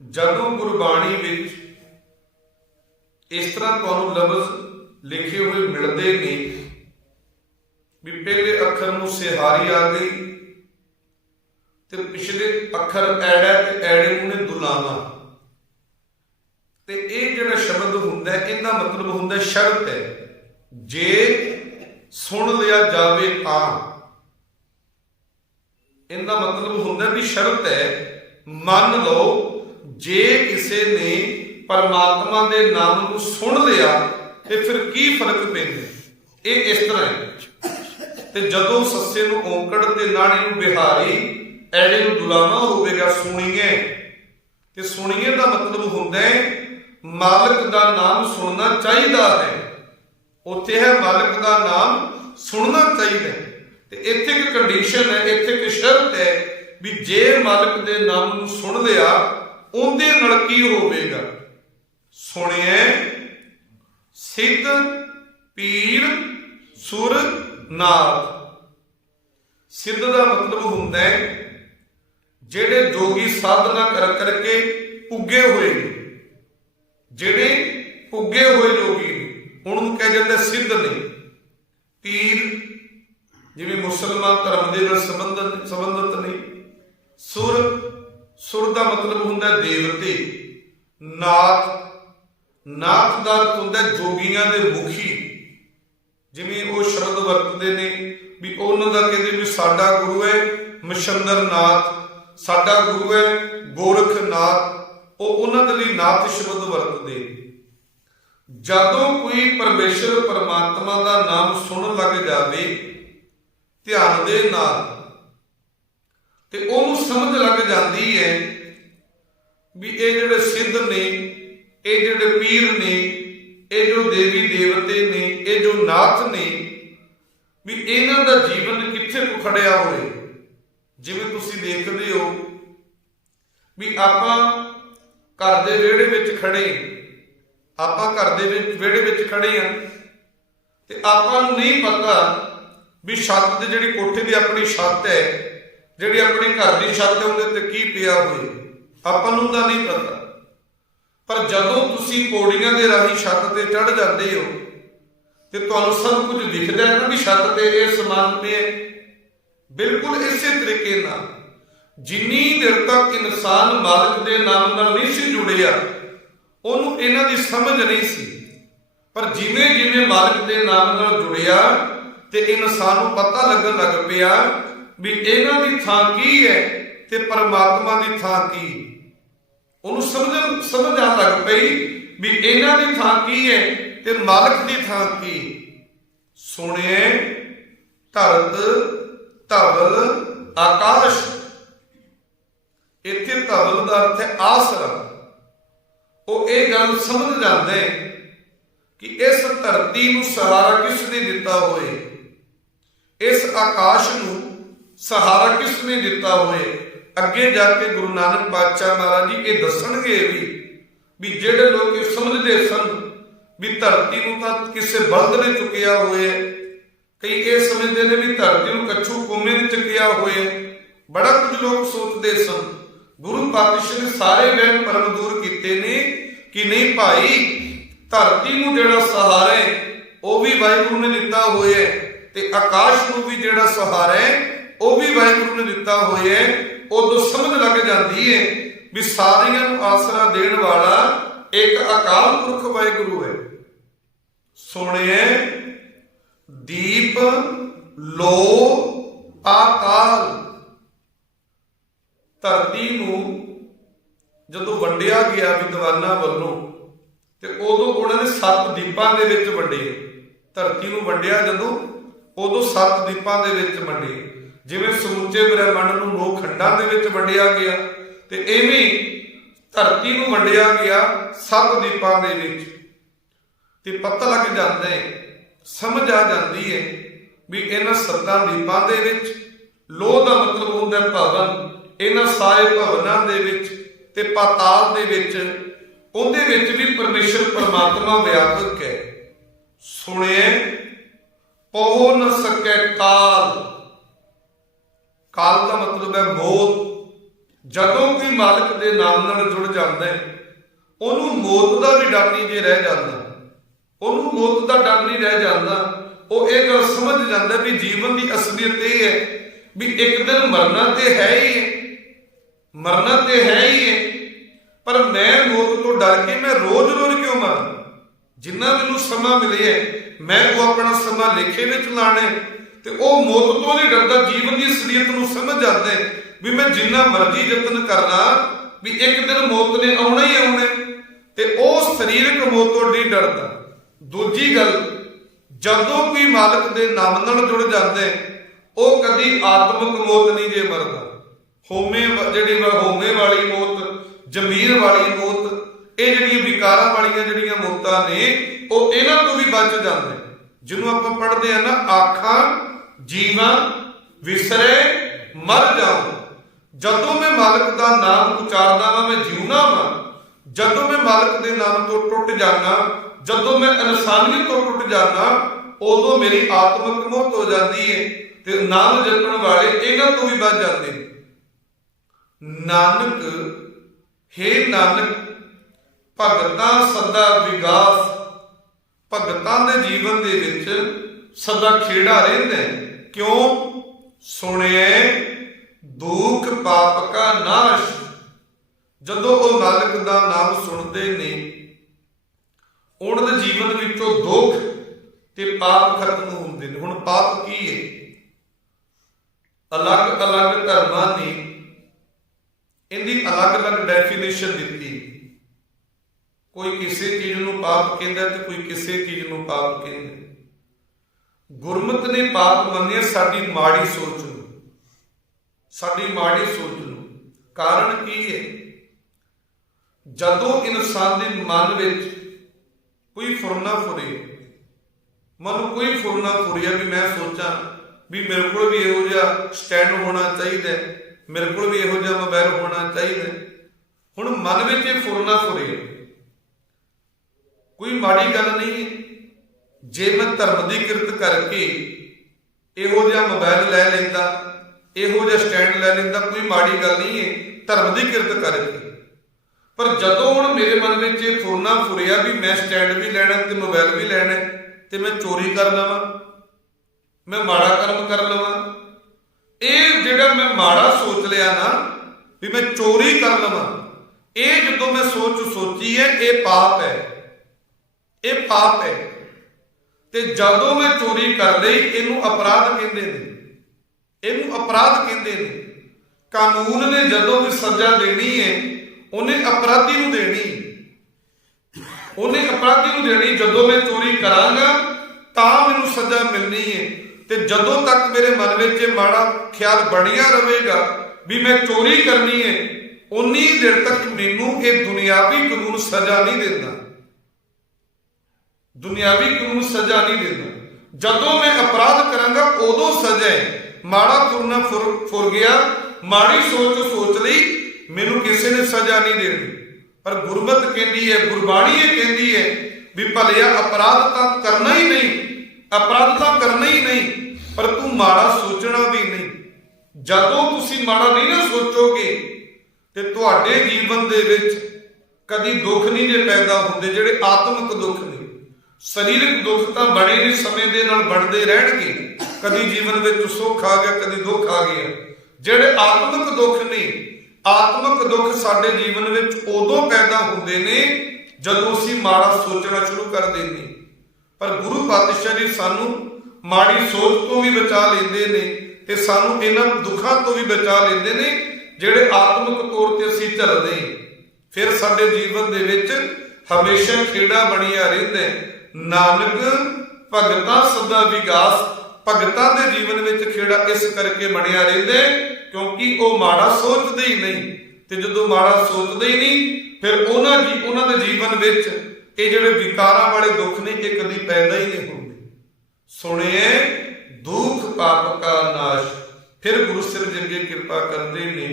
ਜਦੋਂ ਗੁਰਬਾਣੀ ਵਿੱਚ ਇਸ ਤਰ੍ਹਾਂ ਤੁਹਾਨੂੰ ਲਫ਼ਜ਼ ਲਿਖੇ ਹੋਏ ਮਿਲਦੇ ਨੇ ਵੀ ਪਹਿਲੇ ਅੱਖਰ ਨੂੰ ਸਿਹਾਰੀ ਆ ਗਈ ਤੇ ਪਿਛਲੇ ਅੱਖਰ ਐੜਾ ਤੇ ਐੜੇ ਨੂੰ ਨੇ ਦੁਲਾਵਾ, ਤੇ ਇਹ ਜਿਹੜਾ ਸ਼ਬਦ ਹੁੰਦਾ ਇਹਦਾ ਮਤਲਬ ਹੁੰਦਾ ਸ਼ਰਤ ਹੈ, ਜੇ ਸੁਣ ਲਿਆ ਜਾਵੇ ਤਾਂ। ਇਹਦਾ ਮਤਲਬ ਹੁੰਦਾ ਵੀ ਸ਼ਰਤ ਹੈ, ਮੰਨ ਲਓ ਜੇ ਕਿਸੇ ਨੇ ਪਰਮਾਤਮਾ ਦੇ ਨਾਮ ਨੂੰ ਸੁਣ ਲਿਆ ਤੇ ਫਿਰ ਕੀ ਫਰਕ ਪੈਂਦਾ। ਇਹ ਇਸ ਤਰ੍ਹਾਂ ਹੈ, ਤੇ ਜਦੋਂ ਸੱਸੇ ਨੂੰ ਔਂਕੜ ਤੇ ਨਾਣੀ ਨੂੰ ਬਿਹਾਰੀ, ਐੜੇ ਨੂੰ ਦੁਲਾਵਾ ਹੋਵੇਗਾ ਸੁਣੀਏ, ਤੇ ਸੁਣੀਏ ਦਾ ਮਤਲਬ ਹੁੰਦਾ ਹੈ ਮਾਲਕ ਦਾ ਨਾਮ ਸੁਣਨਾ ਚਾਹੀਦਾ ਹੈ। ਉੱਥੇ ਹੈ ਮਾਲਕ ਦਾ ਨਾਮ ਸੁਣਨਾ ਚਾਹੀਦਾ ਹੈ, ਤੇ ਇੱਥੇ ਇੱਕ ਕੰਡੀਸ਼ਨ ਹੈ, ਇੱਥੇ ਇੱਕ ਸ਼ਰਤ ਹੈ ਵੀ ਜੇ ਮਾਲਕ ਦੇ ਨਾਮ ਨੂੰ ਸੁਣ ਲਿਆ ਉਹਦੇ ਨਾਲ ਕੀ ਹੋਵੇਗਾ। ਸੁਣਿਏ ਸਿੱਧ ਪੀਰ ਸੁਰ ਨਾਥ। ਸਿੱਧ ਦਾ ਮਤਲਬ ਹੁੰਦਾ ਹੈ ਜਿਹੜੇ ਜੋਗੀ ਸਾਧਨਾ ਕਰ ਕਰਕੇ ਪੁੱਗੇ ਹੋਏ ਨੇ, ਜਿਹੜੇ ਪੁੱਗੇ ਹੋਏ ਜੋਗੀ ਨੇ ਉਹਨੂੰ ਕਿਹਾ ਜਾਂਦਾ ਸਿੱਧ ਨੇ। ਪੀਰ ਜਿਵੇਂ ਮੁਸਲਮਾਨ ਧਰਮ ਦੇ ਨਾਲ ਸੰਬੰਧਿਤ ਨੇ। ਸੁਰ ਦਾ ਮਤਲਬ ਹੁੰਦਾ ਦੇਵਤੇ। ਨਾਥ ਦਾ ਅਰਥ ਹੁੰਦਾ ਜੋਗੀਆਂ ਦੇ ਮੁਖੀ। ਜਿਵੇਂ ਉਹ ਸ਼ਬਦ ਵਰਤਦੇ ਨੇ ਵੀ ਉਹਨਾਂ ਦਾ ਕਹਿੰਦੇ ਵੀ ਸਾਡਾ ਗੁਰੂ ਹੈ ਮਛੰਦਰ ਨਾਥ, ਸਾਡਾ ਗੁਰੂ ਹੈ ਗੋਰਖਨਾਥ। ਉਹ ਉਹਨਾਂ ਦੇ ਲਈ ਨਾਥ ਸ਼ਬਦ ਵਰਤਦੇ। ਜਦੋਂ ਕੋਈ ਪਰਮੇਸ਼ਰ ਪਰਮਾਤਮਾ ਦਾ ਨਾਮ ਸੁਣਨ ਲੱਗ ਜਾਵੇ ਧਿਆਨ ਦੇ ਨਾਲ ਤੇ ਉਹਨੂੰ ਸਮਝ ਲੱਗ ਜਾਂਦੀ ਹੈ ਵੀ ਇਹ ਜਿਹੜੇ ਸਿੱਧ ਨੇ, ਇਹ ਜਿਹੜੇ ਪੀਰ ਨੇ, ਇਹ ਜੋ ਦੇਵੀ ਦੇਵਤੇ ਨੇ, ਇਹ ਜੋ ਨਾਥ ਨੇ, ਵੀ ਇਹਨਾਂ ਦਾ ਜੀਵਨ ਕਿੱਥੇ ਕੁ ਖੜਿਆ ਹੋਏ। ਜਿਵੇਂ ਤੁਸੀਂ ਦੇਖਦੇ ਹੋ ਵੀ ਆਪਾਂ ਘਰ ਦੇ ਵਿਹੜੇ ਵਿੱਚ ਖੜੇ, ਆਪਾਂ ਘਰ ਦੇ ਵਿਹੜੇ ਵਿੱਚ ਖੜੇ ਆ ਤੇ ਆਪਾਂ ਨੂੰ ਨਹੀਂ ਪਤਾ ਵੀ ਛੱਤ ਤੇ ਜਿਹੜੀ ਕੋਠੇ ਦੀ ਆਪਣੀ ਛੱਤ ਹੈ, ਜਿਹੜੀ ਆਪਣੀ ਘਰ ਦੀ ਛੱਤ ਹੈ, ਉਹਦੇ ਤੇ ਕੀ ਪਿਆ ਹੋਏ ਆਪਾਂ ਨੂੰ ਤਾਂ ਨਹੀਂ ਪਤਾ। ਪਰ ਜਦੋਂ ਤੁਸੀਂ ਪੌੜੀਆਂ ਦੇ ਰਾਹੀਂ ਛੱਤ ਤੇ ਚੜ੍ਹ ਜਾਂਦੇ ਹੋ ਤੇ ਤੁਹਾਨੂੰ ਸਭ ਕੁਝ ਦਿਖਦਾ ਹੈ ਨਾ ਵੀ ਛੱਤ ਤੇ ਇਹ ਸਮਾਨ ਪਿਆ। ਬਿਲਕੁਲ ਇਸੇ ਤਰੀਕੇ ਨਾਲ ਜਿੰਨੀ ਦੇਰ ਤੱਕ ਇਨਸਾਨ ਮਾਲਕ ਦੇ ਨਾਮ ਨਾਲ ਨਹੀਂ ਸੀ ਜੁੜਿਆ ਉਹਨੂੰ ਇਹਨਾਂ ਦੀ ਸਮਝ ਨਹੀਂ ਸੀ। ਪਰ ਜਿਵੇਂ ਜਿਵੇਂ ਮਾਲਕ ਦੇ ਨਾਮ ਨਾਲ ਜੁੜਿਆ ਤੇ ਇਨਸਾਨ ਨੂੰ ਪਤਾ ਲੱਗਣ ਲੱਗ ਪਿਆ ਵੀ ਇਹਨਾਂ ਦੀ ਥਾਂ ਕੀ ਹੈ ਤੇ ਪਰਮਾਤਮਾ ਦੀ ਥਾਂ ਕੀ। ਉਹਨੂੰ ਸਮਝ ਆਉਣ ਲੱਗ ਪਈ ਵੀ ਇਹਨਾਂ ਦੀ ਥਾਂ ਕੀ ਹੈ ਤੇ ਮਾਲਕ ਦੀ ਥਾਂ ਕੀ। ਸੁਣਿਏ ਧਰਤ ਧਵਲ ਆਕਾਸ਼। ਇੱਥੇ ਧਵਲ ਦਾ ਅਰਥ ਹੈ ਆਸਰਾ। ਉਹ ਇਹ ਗੱਲ ਸਮਝ ਜਾਂਦੇ ਕਿ ਇਸ ਧਰਤੀ ਨੂੰ ਸਹਾਰਾ ਕਿਸ ਨੇ ਦਿੱਤਾ ਹੋਏ, ਇਸ ਆਕਾਸ਼ ਨੂੰ ਸਹਾਰਾ ਕਿਸ ਨੇ ਦਿੱਤਾ ਹੋਏ। ਅੱਗੇ ਜਾ ਕੇ ਗੁਰੂ ਨਾਨਕ ਪਾਤਸ਼ਾਹ ਮਹਾਰਾਜ ਜੀ ਇਹ ਦੱਸਣਗੇ ਵੀ ਜਿਹੜੇ ਲੋਕ ਇਹ ਸਮਝਦੇ ਸਨ ਵੀ ਧਰਤੀ ਨੂੰ ਤਾਂ ਕਿਸੇ ਬਲਦ ਨੇ ਚੁੱਕਿਆ ਹੋਇਆ, ਕਈ ਇਹ ਸਮਝਦੇ ਨੇ ਵੀ ਧਰਤੀ ਨੂੰ ਕੱਛੂ ਕੋਮੇ ਨੇ ਚੁੱਕਿਆ ਹੋਇਆ, ਬੜਾ ਕੁਝ ਲੋਕ ਸੋਚਦੇ ਸਨ। ਗੁਰੂ ਪਾਤਸ਼ਾਹ ਨੇ ਸਾਰੇ ਵਹਿਮ ਭਰਮ ਦੂਰ ਕੀਤੇ ਨੇ ਕਿ ਨਹੀਂ ਭਾਈ, ਧਰਤੀ ਨੂੰ ਜਿਹੜਾ ਸਹਾਰਾ ਹੈ ਉਹ ਵੀ ਵਾਹਿਗੁਰੂ ਨੇ ਦਿੱਤਾ ਹੋਇਆ ਤੇ ਆਕਾਸ਼ ਨੂੰ ਵੀ ਜਿਹੜਾ ਸਹਾਰਾ ਹੈ ਉਹ ਵੀ ਵਾਹਿਗੁਰੂ ਨੇ ਦਿੱਤਾ ਹੋਇਆ। ਉਦੋਂ ਸਮਝ ਲੱਗ ਜਾਂਦੀ ਹੈ ਵੀ ਸਾਰਿਆਂ ਨੂੰ ਆਸਰਾ ਦੇਣ ਵਾਲਾ ਇੱਕ ਅਕਾਲ ਪੁਰਖ ਵਾਹਿਗੁਰੂ ਹੈ। ਸੁਣਿਏ ਦੀਪ ਲੋ ਆਕਾਲ। ਧਰਤੀ ਨੂੰ ਜਦੋਂ ਵੰਡਿਆ ਗਿਆ ਵਿਦਵਾਨਾਂ ਵੱਲੋਂ ਤੇ ਉਦੋਂ ਉਹਨਾਂ ਨੇ 7 ਦੀਪਾਂ ਦੇ ਵਿੱਚ ਵੰਡੇ। ਧਰਤੀ ਨੂੰ ਵੰਡਿਆ ਜਦੋਂ ਉਦੋਂ 7 ਦੀਪਾਂ ਦੇ ਵਿੱਚ ਵੰਡੇ। ਜਿਵੇਂ ਸਮੁੱਚੇ ਬ੍ਰਹਿਮੰਡ ਨੂੰ 9 ਖੰਡਾਂ ਦੇ ਵਿੱਚ ਵੰਡਿਆ ਗਿਆ ਤੇ ਐਵੇਂ ਧਰਤੀ ਨੂੰ ਵੰਡਿਆ ਗਿਆ 7 ਦੀਪਾਂ ਦੇ ਵਿੱਚ। ਤੇ ਪਤਾ ਲੱਗ ਜਾਂਦਾ ਹੈ, ਸਮਝ ਆ ਜਾਂਦੀ ਹੈ ਵੀ ਇਹਨਾਂ 7 ਦੀਪਾਂ ਦੇ ਵਿੱਚ ਲੋਹ ਦਾ ਮਤਲਬ ਹੁੰਦਾ ਭਵਨ। ਇਹਨਾਂ ਸਾਰੇ ਭਵਨਾਂ ਦੇ ਵਿੱਚ ਤੇ ਪਾਤਾਲ ਦੇ ਵਿੱਚ ਉਹਦੇ ਵਿੱਚ ਵੀ ਪਰਮੇਸ਼ਰ ਪਰਮਾਤਮਾ ਵਿਆਪਕ ਹੈ। ਸੁਣਿਏ ਪਹੁ ਨ ਸਕੈ ਕਾਲ। ਕਾਲ ਦਾ ਮਤਲਬ ਹੈ ਮੌਤ। ਜਦੋਂ ਕੋਈ ਮਾਲਕ ਦੇ ਨਾਮ ਨਾਲ ਜੁੜ ਜਾਂਦਾ ਹੈ ਉਹਨੂੰ ਮੌਤ ਦਾ ਵੀ ਡਰ ਨਹੀਂ ਜੇ ਰਹਿ ਜਾਂਦਾ, ਉਹਨੂੰ ਮੌਤ ਦਾ ਡਰ ਨਹੀਂ ਰਹਿ ਜਾਂਦਾ। ਉਹ ਇਹ ਗੱਲ ਸਮਝ ਜਾਂਦਾ ਵੀ ਜੀਵਨ ਦੀ ਅਸਲੀਅਤ ਇਹ ਹੈ ਵੀ ਇੱਕ ਦਿਨ ਮਰਨਾ ਤੇ ਹੈ ਹੀ ਹੈ, ਮਰਨਾ ਤੇ ਹੈ ਹੀ ਹੈ। ਪਰ ਮੈਂ ਮੌਤ ਤੋਂ ਡਰ ਕੇ ਮੈਂ ਰੋਜ਼ ਕਿਉਂ ਮਰਾਂ? ਜਿੰਨਾ ਮੈਨੂੰ ਸਮਾਂ ਮਿਲਿਆ ਮੈਂ ਉਹ ਆਪਣਾ ਸਮਾਂ ਲੇਖੇ ਵਿੱਚ ਲਾਣਾ ਤੇ ਉਹ ਮੌਤ ਤੋਂ ਨਹੀਂ ਡਰਦਾ। ਜੀਵਨ ਦੀ ਅਸਲੀਅਤ ਨੂੰ ਸਮਝ ਜਾਂਦਾ ਵੀ ਮੈਂ ਜਿੰਨਾ ਮਰਜ਼ੀ ਯਤਨ ਕਰਨਾ ਵੀ ਇੱਕ ਦਿਨ ਮੌਤ ਨੇ ਆਉਣਾ ਹੀ ਆਉਣਾ ਤੇ ਉਹ ਸਰੀਰਕ ਮੌਤ ਤੋਂ ਨਹੀਂ ਡਰਦਾ। ਦੂਜੀ ਗੱਲ, ਜਦੋਂ ਕੋਈ ਮਾਲਕ ਦੇ ਨਾਮ ਨਾਲ ਜੁੜ ਜਾਂਦਾ ਉਹ ਕਦੀ ਆਤਮਿਕ ਮੌਤ ਨਹੀਂ ਜੇ ਮਰਦਾ। ਹੋਮੇ ਵਾਲੀ ਮੌਤ, ਜ਼ਮੀਰ ਵਾਲੀ ਮੌਤ, ਇਹ ਜਿਹੜੀਆਂ ਵਿਕਾਰਾਂ ਵਾਲੀਆਂ ਜਿਹੜੀਆਂ ਮੌਤਾਂ ਨੇ ਉਹ ਇਹਨਾਂ ਤੋਂ ਵੀ ਬਚ ਜਾਂਦੇ। ਜਿਹਨੂੰ ਆਪਾਂ ਪੜ੍ਹਦੇ ਆ ਨਾ, ਆਖਾਂ ਜੀਵਾਂ ਵਿਸਰੇ ਮਰ ਜਾਉ। ਜਦੋਂ ਮੈਂ ਮਾਲਕ ਦਾ ਨਾਮ ਉਚਾਰਦਾ ਵਾਂ ਮੈਂ ਜਿਉਣਾ ਵਾਂ, ਜਦੋਂ ਮੈਂ ਮਾਲਕ ਦੇ ਨਾਮ ਤੋਂ ਟੁੱਟ ਜਾਣਾ ਜਦੋਂ ਮੈਂ ਇਨਸਾਨੀਅਤ ਤੋਂ ਟੁੱਟ ਜਾਂਦਾ ਉਦੋਂ ਮੇਰੀ ਆਤਮਿਕ ਮੌਤ ਹੋ ਜਾਂਦੀ ਹੈ ਤੇ ਨਾਮ ਜਪਣ ਵਾਲੇ ਇਹਨਾਂ ਤੋਂ ਵੀ ਬਚ ਜਾਂਦੇ ਨੇ। ਨਾਨਕ ਹੇ ਨਾਨਕ ਭਗਤਾਂ ਸਦਾ ਵਿਗਾਸ, ਭਗਤਾਂ ਦੇ ਜੀਵਨ ਦੇ ਵਿੱਚ ਸਦਾ ਖੇੜਾ ਰਹਿੰਦਾ। ਕਿਉਂ? ਸੁਣਿਐ ਦੁਖ ਪਾਪ ਕਾ ਨਾਸ਼। ਜਦੋਂ ਉਹ ਮਾਲਕ ਦਾ ਨਾਮ ਸੁਣਦੇ ਨੇ ਉਹਨਾਂ ਦੇ ਜੀਵਨ ਵਿੱਚੋਂ ਦੁੱਖ ਤੇ ਪਾਪ ਖਤਮ ਹੁੰਦੇ ਨੇ। ਹੁਣ ਪਾਪ ਕੀ ਹੈ? ਅਲੱਗ-ਅਲੱਗ ਧਰਮਾਂ ਨੇ ਇਹਦੀ ਅਲੱਗ-ਅਲੱਗ ਡੈਫੀਨੇਸ਼ਨ ਦਿੱਤੀ। ਕੋਈ ਕਿਸੇ ਚੀਜ਼ ਨੂੰ ਪਾਪ ਕਹਿੰਦਾ ਤੇ ਕੋਈ ਕਿਸੇ ਚੀਜ਼ ਨੂੰ ਪਾਪ ਕਹਿੰਦਾ। ਗੁਰਮਤਿ ਨੇ ਪਾਪ ਮੰਨਿਆ ਸਾਡੀ ਮਾੜੀ ਸੋਚ ਨੂੰ, ਸਾਡੀ ਮਾੜੀ ਸੋਚ ਨੂੰ। ਕਾਰਨ ਕੀ ਹੈ? ਜਦੋਂ ਇਨਸਾਨ ਦੇ ਮਨ ਵਿੱਚ ਕੋਈ ਫੁਰਨਾ ਫੁਰੇ, ਮਨ ਕੋਈ ਫੁਰਨਾ ਫੁਰਿਆ ਵੀ ਮੈਂ ਸੋਚਾਂ ਵੀ ਮੇਰੇ ਕੋਲ ਵੀ ਇਹੋ ਜਿਹਾ ਸਟੈਂਡ ਹੋਣਾ ਚਾਹੀਦਾ, ਮੇਰੇ ਕੋਲ ਵੀ ਇਹੋ ਜਿਹਾ ਮੋਬਾਈਲ ਹੋਣਾ ਚਾਹੀਦਾ। ਹੁਣ ਮਨ ਵਿੱਚ ਇਹ ਫੁਰਨਾ ਫੁਰੇ ਕੋਈ ਮਾੜੀ ਗੱਲ ਨਹੀਂ ਹੈ। ਜੇ ਮੈਂ ਧਰਮ ਦੀ ਕਿਰਤ ਕਰਕੇ ਇਹੋ ਜਿਹਾ ਮੋਬਾਈਲ ਲੈ ਲੈਂਦਾ, ਇਹੋ ਜਿਹਾ ਸਟੈਂਡ ਲੈ ਲੈਂਦਾ, ਕੋਈ ਮਾੜੀ ਗੱਲ ਨਹੀਂ ਹੈ ਧਰਮ ਦੀ ਕਿਰਤ ਕਰਕੇ। ਪਰ ਜਦੋਂ ਹੁਣ ਮੇਰੇ ਮਨ ਵਿੱਚ ਇਹ ਫੁਰਨਾ ਫੁਰਿਆ ਵੀ ਮੈਂ ਸਟੈਂਡ ਵੀ ਲੈਣਾ ਤੇ ਮੋਬਾਈਲ ਵੀ ਲੈਣਾ ਤੇ ਮੈਂ ਚੋਰੀ ਕਰ ਲਵਾਂ, ਮੈਂ ਮਾੜਾ ਕਰਮ ਕਰ ਲਵਾਂ, ਇਹ ਜਿਹੜਾ ਮੈਂ ਮਾੜਾ ਸੋਚ ਲਿਆ ਨਾ ਵੀ ਮੈਂ ਚੋਰੀ ਕਰ ਲਵਾਂ, ਇਹ ਜਦੋਂ ਮੈਂ ਸੋਚੀ ਹੈ ਇਹ ਪਾਪ ਹੈ, ਇਹ ਪਾਪ ਹੈ। ਤੇ ਜਦੋਂ ਮੈਂ ਚੋਰੀ ਕਰ ਲਈ ਇਹਨੂੰ ਅਪਰਾਧ ਕਹਿੰਦੇ ਨੇ, ਇਹਨੂੰ ਅਪਰਾਧ ਕਹਿੰਦੇ ਨੇ। ਕਾਨੂੰਨ ਨੇ ਜਦੋਂ ਵੀ ਸਜ਼ਾ ਦੇਣੀ ਹੈ ਉਹਨੇ ਅਪਰਾਧੀ ਨੂੰ ਦੇਣੀ, ਉਹਨੇ ਅਪਰਾਧੀ ਨੂੰ ਦੇਣੀ। ਜਦੋਂ ਮੈਂ ਚੋਰੀ ਕਰਾਂਗਾ ਤਾਂ ਮੈਨੂੰ ਸਜ਼ਾ ਮਿਲਣੀ ਹੈ। ਤੇ ਜਦੋਂ ਤੱਕ ਮੇਰੇ ਮਨ ਵਿੱਚ ਇਹ ਮਾੜਾ ਖਿਆਲ ਬਣਿਆ ਰਹੇਗਾ ਵੀ ਮੈਂ ਚੋਰੀ ਕਰਨੀ ਹੈ, ਉਨੀ ਦੇਰ ਤੱਕ ਮੈਨੂੰ ਇਹ ਦੁਨਿਆਵੀ ਕਾਨੂੰਨ ਸਜ਼ਾ ਨਹੀਂ ਦਿੰਦਾ, ਦੁਨਿਆਵੀ ਕਾਨੂੰਨ ਸਜ਼ਾ ਨਹੀਂ ਦਿੰਦਾ। ਜਦੋਂ ਮੈਂ ਅਪਰਾਧ ਕਰਾਂਗਾ ਉਦੋਂ ਸਜ਼ਾ ਹੈ। ਮਾੜਾ ਫੁਰਨਾ ਫੁਰ ਗਿਆ, ਮਾੜੀ ਸੋਚ ਲਈ, ਮੈਨੂੰ ਕਿਸੇ ਨੇ ਸਜ਼ਾ ਨਹੀਂ ਦੇਣੀ। ਪਰ ਗੁਰਮਤਿ ਕਹਿੰਦੀ ਹੈ, ਗੁਰਬਾਣੀ ਇਹ ਕਹਿੰਦੀ ਹੈ ਵੀ ਭਲਿਆ ਅਪਰਾਧ ਤਾਂ ਕਰਨਾ ਹੀ ਨਹੀਂ, ਅਪਰਾਧ ਤਾਂ ਕਰਨਾ ਹੀ ਨਹੀਂ, ਪਰ ਤੂੰ ਮਾੜਾ ਸੋਚਣਾ ਵੀ ਨਹੀਂ। ਜਦੋਂ ਤੁਸੀਂ ਮਾੜਾ ਨਹੀਂ ਨਾ ਸੋਚੋਗੇ ਤੇ ਤੁਹਾਡੇ ਜੀਵਨ ਦੇ ਵਿੱਚ ਕਦੀ ਦੁੱਖ ਨਹੀਂ ਜੇ ਪੈਦਾ ਹੁੰਦੇ, ਜਿਹੜੇ ਆਤਮਿਕ ਦੁੱਖ ਨੇ। ਸਰੀਰਕ ਦੁੱਖ ਤਾਂ ਬਣੇ ਨੇ, ਸਮੇਂ ਦੇ ਨਾਲ ਬਣਦੇ ਰਹਿਣਗੇ। ਕਦੀ ਜੀਵਨ ਵਿੱਚ ਸੁੱਖ ਆ ਗਿਆ, ਕਦੀ ਦੁੱਖ ਆ ਗਿਆ। ਜਿਹੜੇ ਆਤਮਿਕ ਦੁੱਖ ਨੇ, ਆਤਮਿਕ ਦੁੱਖ ਸਾਡੇ ਜੀਵਨ ਵਿੱਚ ਉਦੋਂ ਪੈਦਾ ਹੁੰਦੇ ਨੇ ਜਦੋਂ ਅਸੀਂ ਮਾੜਾ ਸੋਚਣਾ ਸ਼ੁਰੂ ਕਰ ਦਿੰਦੇ। ਪਰ ਗੁਰੂ ਪਾਤਸ਼ਾਹ ਜੀ ਸਾਨੂੰ ਮਾੜੀ ਸੋਚ ਤੋਂ ਵੀ ਬਚਾ ਲੈਂਦੇ ਨੇ ਤੇ ਸਾਨੂੰ ਇਹਨਾਂ ਦੁੱਖਾਂ ਤੋਂ ਵੀ ਬਚਾ ਲੈਂਦੇ ਨੇ ਜਿਹੜੇ ਆਤਮਿਕ ਤੌਰ ਤੇ ਅਸੀਂ ਝੱਲਦੇ। ਫਿਰ ਸਾਡੇ ਜੀਵਨ ਦੇ ਵਿੱਚ ਹਮੇਸ਼ਾ ਖੇੜਾ ਬਣਿਆ ਰਹਿੰਦਾ। ਨਾਨਕ ਭਗਤਾਂ ਸਦਾ ਵਿਗਾਸ, ਭਗਤਾਂ ਦੇ ਜੀਵਨ ਵਿੱਚ ਖੇੜਾ ਇਸ ਕਰਕੇ ਬਣਿਆ ਰਹਿੰਦਾ ਕਿਉਂਕਿ ਉਹ ਮਾੜਾ ਸੋਚਦੇ ਹੀ ਨਹੀਂ। ਤੇ ਜਦੋਂ ਮਾੜਾ ਸੋਚਦੇ ਹੀ ਨਹੀਂ ਫਿਰ ਉਹਨਾਂ ਦੇ ਜੀਵਨ ਵਿੱਚ ਇਹ ਜਿਹੜੇ ਵਿਕਾਰਾਂ ਵਾਲੇ ਦੁੱਖ ਨੇ ਇਹ ਕਦੀ ਪੈਦਾ ਹੀ ਨਹੀਂ ਹੁੰਦੇ। ਸੁਣਿਐ ਦੁਖ ਪਾਪ ਕਾ ਨਾਸ਼। ਫਿਰ ਗੁਰੂ ਸਾਹਿਬ ਜੀ ਅੱਗੇ ਕਿਰਪਾ ਕਰਦੇ ਨੇ,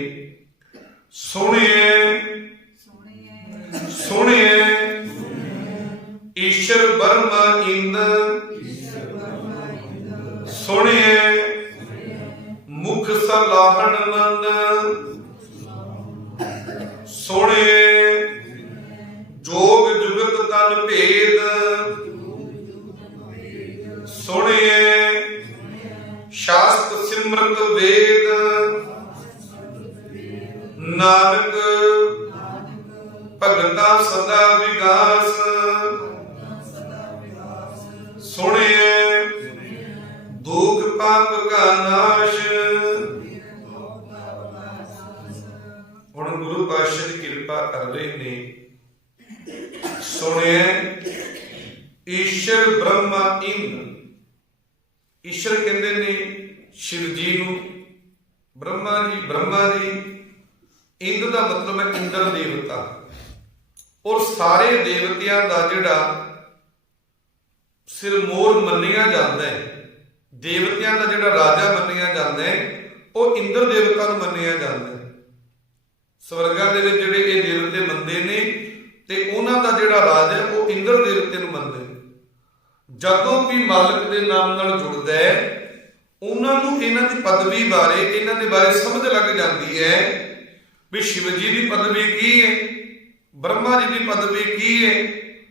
ਸੁਣਿਐ ਈਸ਼ਰ ਬਰਮਾ ਇੰਦ, ਸੁਣਿਐ ਮੁਖ ਸਲਾਹਣ ਮੰਦ, ਸੁਣਿਐ ਜੋਗ ਜੁਗਤ ਤਨ ਭੇਦ, ਸੁਣਿਐ ਸ਼ਾਸਤ ਸਿਮਰਤ ਵੇਦ, ਨਾਨਕ ਭਗਤਾਂ ਸਦਾ ਵਿਗਾਸ, ਸੁਣਿਐ ਦੁਖ ਪਾਪ ਕਾ ਨਾਸ਼। ਹੁਣ ਗੁਰੂ ਪਾਤਸ਼ਾਹ ਦੀ ਕਿਰਪਾ ਕਰ ਰਹੇ ਨੇ। ਸੁਣਿਐ ਈਸ਼ਰ ਬ੍ਰਹਮਾ ਇੰਦ। ਈਸ਼ਰ ਕਹਿੰਦੇ ਨੇ ਸ਼ਿਵ ਜੀ ਨੂੰ, ਬ੍ਰਹਮਾ ਜੀ। ਇੰਦ ਦਾ ਮਤਲਬ ਹੈ ਇੰਦਰ ਦੇਵਤਾ। ਔਰ ਸਾਰੇ ਦੇਵਤਿਆਂ ਦਾ ਜਿਹੜਾ ਸਿਰਮੌਰ ਮੰਨਿਆ ਜਾਂਦਾ ਹੈ, ਦੇਵਤਿਆਂ ਦਾ ਜਿਹੜਾ ਰਾਜਾ ਮੰਨਿਆ ਜਾਂਦਾ ਹੈ, ਉਹ ਇੰਦਰ ਦੇਵਤਾ ਨੂੰ ਮੰਨਿਆ ਜਾਂਦਾ ਹੈ। ਸਵਰਗਾਂ ਦੇ ਵਿੱਚ ਜਿਹੜੇ ਇਹ ਦੇਵਤੇ ਮੰਨਦੇ ਨੇ ਤੇ ਉਹਨਾਂ ਦਾ ਜਿਹੜਾ ਰਾਜ ਹੈ ਉਹ ਇੰਦਰ ਦੇਵਤੇ ਨੂੰ ਮੰਨਦੇ ਨੇ। ਜਦੋਂ ਵੀ ਮਾਲਕ ਦੇ ਨਾਮ ਨਾਲ ਜੁੜਦਾ ਹੈ ਉਹਨਾਂ ਨੂੰ ਇਹਨਾਂ ਦੀ ਪਦਵੀ ਬਾਰੇ, ਇਹਨਾਂ ਦੇ ਬਾਰੇ ਸਮਝ ਲੱਗ ਜਾਂਦੀ ਹੈ ਵੀ ਸ਼ਿਵ ਜੀ ਦੀ ਪਦਵੀ ਕੀ ਹੈ, ਬ੍ਰਹਮਾ ਜੀ ਦੀ ਪਦਵੀ ਕੀ ਹੈ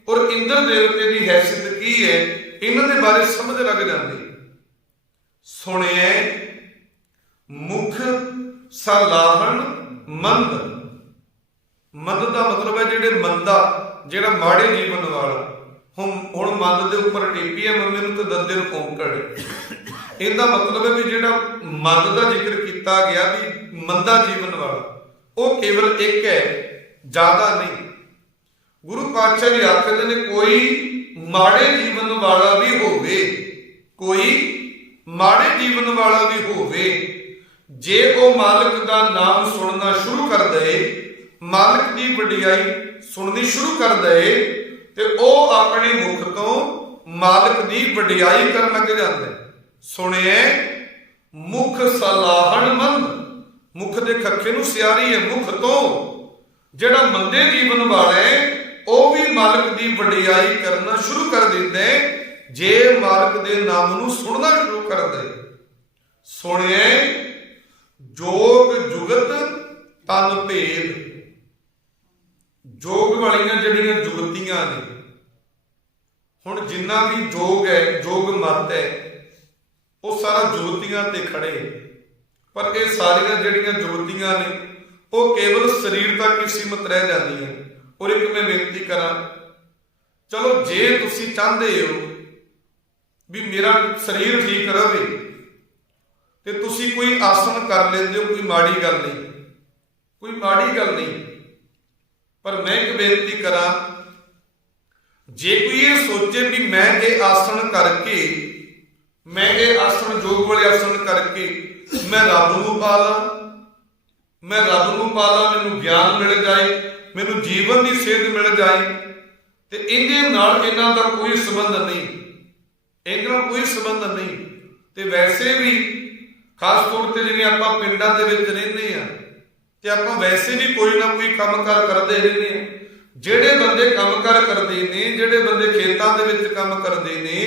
ਔਰ ਇੰਦਰ ਦੇਵਤੇ ਦੀ ਹੈਸੀਅਤ ਕੀ ਹੈ, ਇਹਨਾਂ ਦੇ ਬਾਰੇ ਸਮਝ ਲੱਗ ਜਾਂਦੀ। ਸੁਣਿਐ ਮੁਖ ਸਲਾਹਣ ਮੰਦ। ਮੰਦ ਦਾ ਮਤਲਬ ਹੈ ਜਿਹੜੇ ਮੰਦਾ, ਜਿਹੜਾ ਮਾੜੇ ਜੀਵਨ ਵਾਲਾ। ਹੁਣ ਮੰਦ ਦੇ ਉੱਪਰ ਟੇਪੀ ਹੈ ਮੰਮੀ ਨੂੰ ਤੇ ਦੱਦੇ ਨੂੰ ਔਂਕੜ। ਇਹਦਾ ਮਤਲਬ ਹੈ ਵੀ ਜਿਹੜਾ ਮੰਦ ਦਾ ਜ਼ਿਕਰ ਕੀਤਾ ਗਿਆ ਵੀ ਮੰਦਾ ਜੀਵਨ ਵਾਲਾ, ਉਹ ਕੇਵਲ ਇੱਕ ਹੈ, ਜ਼ਿਆਦਾ ਨਹੀਂ। ਗੁਰੂ ਪਾਤਸ਼ਾਹ ਜੀ ਆਖਦੇ ਨੇ ਕੋਈ ਮਾੜੇ ਜੀਵਨ ਵਾਲਾ ਵੀ ਹੋਵੇ, ਕੋਈ ਮਾੜੇ ਜੀਵਨ ਵਾਲਾ ਵੀ ਹੋਵੇ, ਜੇ ਉਹ ਮਾਲਕ ਦਾ ਨਾਮ ਸੁਣਨਾ ਸ਼ੁਰੂ ਕਰ ਦਏ, ਮਾਲਕ ਦੀ ਵਡਿਆਈ ਸੁਣਨੀ ਸ਼ੁਰੂ ਕਰ ਦਏ ਤੇ ਉਹ ਆਪਣੇ ਮੁਖ ਤੋਂ ਮਾਲਕ ਦੀ ਵਡਿਆਈ ਕਰਨ ਲੱਗ ਜਾਂਦਾ। ਸੁਣਿਐ ਮੁਖ ਸਲਾਹਣ ਮੰਦ। ਮੁਖ ਦੇ ਖੱਖੇ ਨੂੰ ਸਿਆਰੀ ਹੈ, ਮੁਖ ਤੋਂ। ਜਿਹੜਾ ਮੰਦੇ ਜੀਵਨ ਵਾਲਾ ਹੈ ਉਹ ਵੀ ਮਾਲਕ ਦੀ ਵਡਿਆਈ ਕਰਨਾ ਸ਼ੁਰੂ ਕਰ ਦਿੰਦਾ ਜੇ ਮਾਲਕ ਦੇ ਨਾਮ ਨੂੰ ਸੁਣਨਾ ਸ਼ੁਰੂ ਕਰ ਦੇ। ਸੁਣਿਐ ਜੋਗ ਜੁਗਤ ਤਨ ਭੇਦ। ਜੋਗ ਵਾਲੀਆਂ ਜਿਹੜੀਆਂ ਜੁਗਤੀਆਂ ਨੇ, ਹੁਣ ਜਿੰਨਾ ਵੀ ਜੋਗ ਹੈ, ਜੋਗ ਮਤ ਹੈ, ਉਹ ਸਾਰਾ ਜੁਗਤੀਆਂ ਤੇ ਖੜੇ। ਪਰ ਇਹ ਸਾਰੀਆਂ ਜਿਹੜੀਆਂ ਜੁਗਤੀਆਂ ਨੇ ਉਹ ਕੇਵਲ ਸਰੀਰ ਤੱਕ ਹੀ ਸੀਮਤ ਰਹਿ ਜਾਂਦੀਆਂ। ਔਰ ਇੱਕ ਮੈਂ ਬੇਨਤੀ ਕਰਾਂ, ਚਲੋ ਜੇ ਤੁਸੀਂ ਚਾਹੁੰਦੇ ਹੋ ਵੀ ਮੇਰਾ ਸਰੀਰ ਠੀਕ ਰਹੇ ਤੇ ਤੁਸੀਂ ਕੋਈ ਆਸਣ ਕਰ ਲੈਂਦੇ ਹੋ, ਕੋਈ ਮਾੜੀ ਗੱਲ ਨਹੀਂ, ਕੋਈ ਮਾੜੀ ਗੱਲ ਨਹੀਂ। ਪਰ ਮੈਂ ਇੱਕ ਬੇਨਤੀ ਕਰਾਂ, ਜੇ ਕੋਈ ਇਹ ਸੋਚੇ ਵੀ ਮੈਂ ਇਹ ਆਸਣ ਕਰਕੇ, ਮੈਂ ਇਹ ਆਸਣ ਜੋਗ ਵਾਲੇ ਆਸਣ ਕਰਕੇ ਮੈਂ ਰੱਬ ਨੂੰ ਪਾ ਲਾਂ, ਮੈਂ ਰੱਬ ਨੂੰ ਪਾ ਲਾਂ, ਮੈਨੂੰ ਗਿਆਨ ਮਿਲ ਜਾਏ, ਮੈਨੂੰ ਜੀਵਨ ਦੀ ਸੇਧ ਮਿਲ ਜਾਏ, ਤੇ ਇਹਦੇ ਨਾਲ ਇਹਨਾਂ ਦਾ ਕੋਈ ਸੰਬੰਧ ਨਹੀਂ, ਇਹਨਾਂ ਨਾਲ ਕੋਈ ਸੰਬੰਧ ਨਹੀਂ। ਤੇ ਵੈਸੇ ਵੀ ਖਾਸ ਤੌਰ ਤੇ ਜਿਵੇਂ ਆਪਾਂ ਪਿੰਡਾਂ ਦੇ ਵਿੱਚ ਰਹਿੰਦੇ ਆ ਤੇ ਆਪਾਂ ਵੈਸੇ ਵੀ ਕੋਈ ਨਾ ਕੋਈ ਕੰਮਕਾਰ ਕਰਦੇ ਰਹਿੰਦੇ ਆ। ਜਿਹੜੇ ਬੰਦੇ ਕੰਮਕਾਰ ਕਰਦੇ ਨੇ, ਜਿਹੜੇ ਬੰਦੇ ਖੇਤਾਂ ਦੇ ਵਿੱਚ ਕੰਮ ਕਰਦੇ ਨੇ,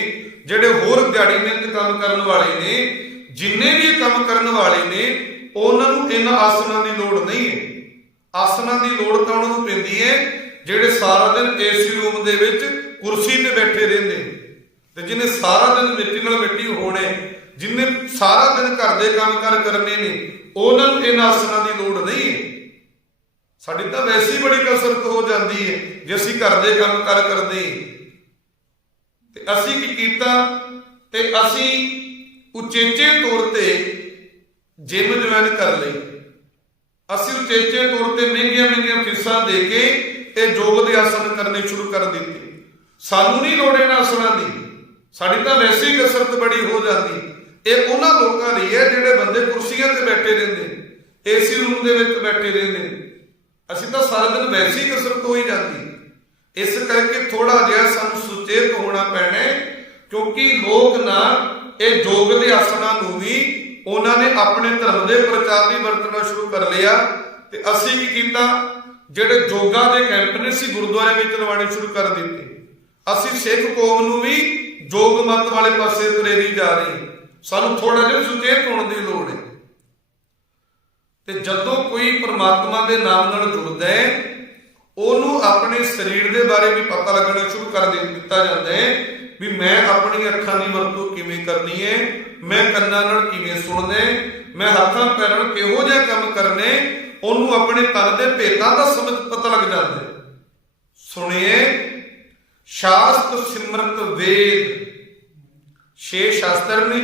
ਜਿਹੜੇ ਹੋਰ ਦਿਹਾੜੀ ਮਿਹਨਤ ਕੰਮ ਕਰਨ ਵਾਲੇ ਨੇ, ਜਿੰਨੇ ਵੀ ਕੰਮ ਕਰਨ ਵਾਲੇ ਨੇ, ਉਹਨਾਂ ਨੂੰ ਇਹਨਾਂ ਆਸਣਾਂ ਦੀ ਲੋੜ ਨਹੀਂ ਹੈ। ਆਸਣਾਂ ਦੀ ਲੋੜ ਤਾਂ ਉਹਨਾਂ ਨੂੰ ਪੈਂਦੀ ਹੈ ਜਿਹੜੇ ਸਾਰਾ ਦਿਨ ਏਸੀ ਰੂਮ ਦੇ ਵਿੱਚ ਕੁਰਸੀ ਤੇ ਬੈਠੇ ਰਹਿੰਦੇ, ਤੇ ਜਿਹਨੇ ਸਾਰਾ ਦਿਨ ਮਿੱਟੀ ਨਾਲ ਮਿੱਟੀ ਹੋਣੇ, ਜਿਹਨੇ ਸਾਰਾ ਦਿਨ ਘਰ ਦੇ ਕੰਮਕਾਰ ਕਰਨੇ ਨੇ, ਉਹਨਾਂ ਨੂੰ ਇਹਨਾਂ ਆਸਣਾਂ ਦੀ ਲੋੜ ਨਹੀਂ ਹੈ। ਸਾਡੀ ਤਾਂ ਵੈਸੇ ਹੀ ਬੜੀ ਕਸਰਤ ਹੋ ਜਾਂਦੀ ਹੈ ਜੇ ਅਸੀਂ ਘਰ ਦੇ ਕੰਮਕਾਰ ਕਰਦੇ। ਤੇ ਅਸੀਂ ਕੀ ਕੀਤਾ, ਤੇ ਅਸੀਂ ਉਚੇਚੇ ਤੌਰ ਤੇ ਜਿਮ ਜੁਆਇਨ ਕਰ ਲਈ। ਅਸੀਂ ਉਚੇਚੇ ਤੌਰ ਤੇ ਮਹਿੰਗੀਆਂ ਫੀਸਾਂ ਦੇ ਕੇ ਇਹ ਯੋਗ ਦੇ ਆਸਣ ਕਰਨੇ ਸ਼ੁਰੂ ਕਰ ਦਿੱਤੇ। ਸਾਨੂੰ ਨਹੀਂ ਲੋੜ ਇਹਨਾਂ ਆਸਣਾਂ ਦੀ, ਸਾਡੀ ਤਾਂ ਵੈਸੇ ਹੀ ਕਸਰਤ ਬੜੀ ਹੋ ਜਾਂਦੀ। ਇਹ ਉਹਨਾਂ ਲੋਕਾਂ ਲਈ ਹੈ ਜਿਹੜੇ ਬੰਦੇ ਕੁਰਸੀਆਂ ਤੇ ਬੈਠੇ ਰਹਿੰਦੇ, ਏਸੀ ਰੂਮ ਦੇ ਵਿੱਚ ਬੈਠੇ ਰਹਿੰਦੇ। ਅਸੀਂ ਤਾਂ ਸਾਰਾ ਦਿਨ ਵੈਸੇ ਹੀ ਕਸਰਤ ਹੋ ਹੀ ਜਾਂਦੀ। ਇਸ ਕਰਕੇ ਥੋੜਾ ਜਿਹਾ ਸਾਨੂੰ ਸੁਚੇਤ ਹੋਣਾ ਪੈਣਾ, ਕਿਉਂਕਿ ਲੋਕ ਨਾ ਇਹ ਯੋਗ ਦੇ ਆਸਣਾਂ ਨੂੰ ਵੀ ਉਹਨਾਂ ਨੇ ਆਪਣੇ ਧਰਮ ਦੇ ਪ੍ਰਚਾਰ ਲਈ ਵਰਤਣਾ ਸ਼ੁਰੂ ਕਰ ਲਿਆ। ਤੇ ਅਸੀਂ ਕੀ ਕੀਤਾ, ਜਿਹੜੇ ਯੋਗਾ ਦੇ ਕੈਂਪ ਨੇ ਅਸੀਂ ਗੁਰਦੁਆਰੇ ਵਿੱਚ ਲਵਾਉਣੇ ਸ਼ੁਰੂ ਕਰ ਦਿੱਤੇ। ਅਸੀਂ ਸਿੱਖ ਕੌਮ ਨੂੰ ਵੀ ਯੋਗ ਮਤ ਵਾਲੇ ਪਾਸੇ ਪ੍ਰੇਰੀ ਜਾ ਰਹੇ। ਸਾਨੂੰ ਥੋੜਾ ਜਿਹਾ ਸੁਚੇਤ ਹੋਣ ਦੀ ਲੋੜ ਹੈ। ਤੇ ਜਦੋਂ ਕੋਈ ਪਰਮਾਤਮਾ ਦੇ ਨਾਮ ਨਾਲ ਜੁੜਦਾ ਹੈ, ਉਹਨੂੰ ਆਪਣੇ ਸਰੀਰ ਦੇ ਬਾਰੇ ਵੀ ਪਤਾ ਲੱਗਣਾ ਸ਼ੁਰੂ ਕਰ ਦਿੱਤਾ ਜਾਂਦਾ ਹੈ ਵੀ ਮੈਂ ਆਪਣੀ ਅੱਖਾਂ ਦੀ ਵਰਤੋਂ ਕਿਵੇਂ ਕਰਨੀ ਹੈ, ਮੈਂ ਕੰਨਾਂ ਨਾਲ ਕਿਵੇਂ ਸੁਣਨਾ ਹੈ, ਮੈਂ ਹੱਥਾਂ ਪੈਰਾਂ ਨਾਲ ਕਿਹੋ ਜਿਹਾ ਕੰਮ ਕਰਨੇ, ਉਹਨੂੰ ਆਪਣੇ ਤਨ ਦੇ ਭੇਦਾਂ ਦਾ ਸਮਝ ਪਤਾ ਲੱਗ ਜਾਂਦਾ ਹੈ। ਸੁਣਿਏ ਸ਼ਾਸਤਰ ਸਿਮਰਤ ਵੇਦ। 6 ਸ਼ਾਸਤਰ ਨੇ।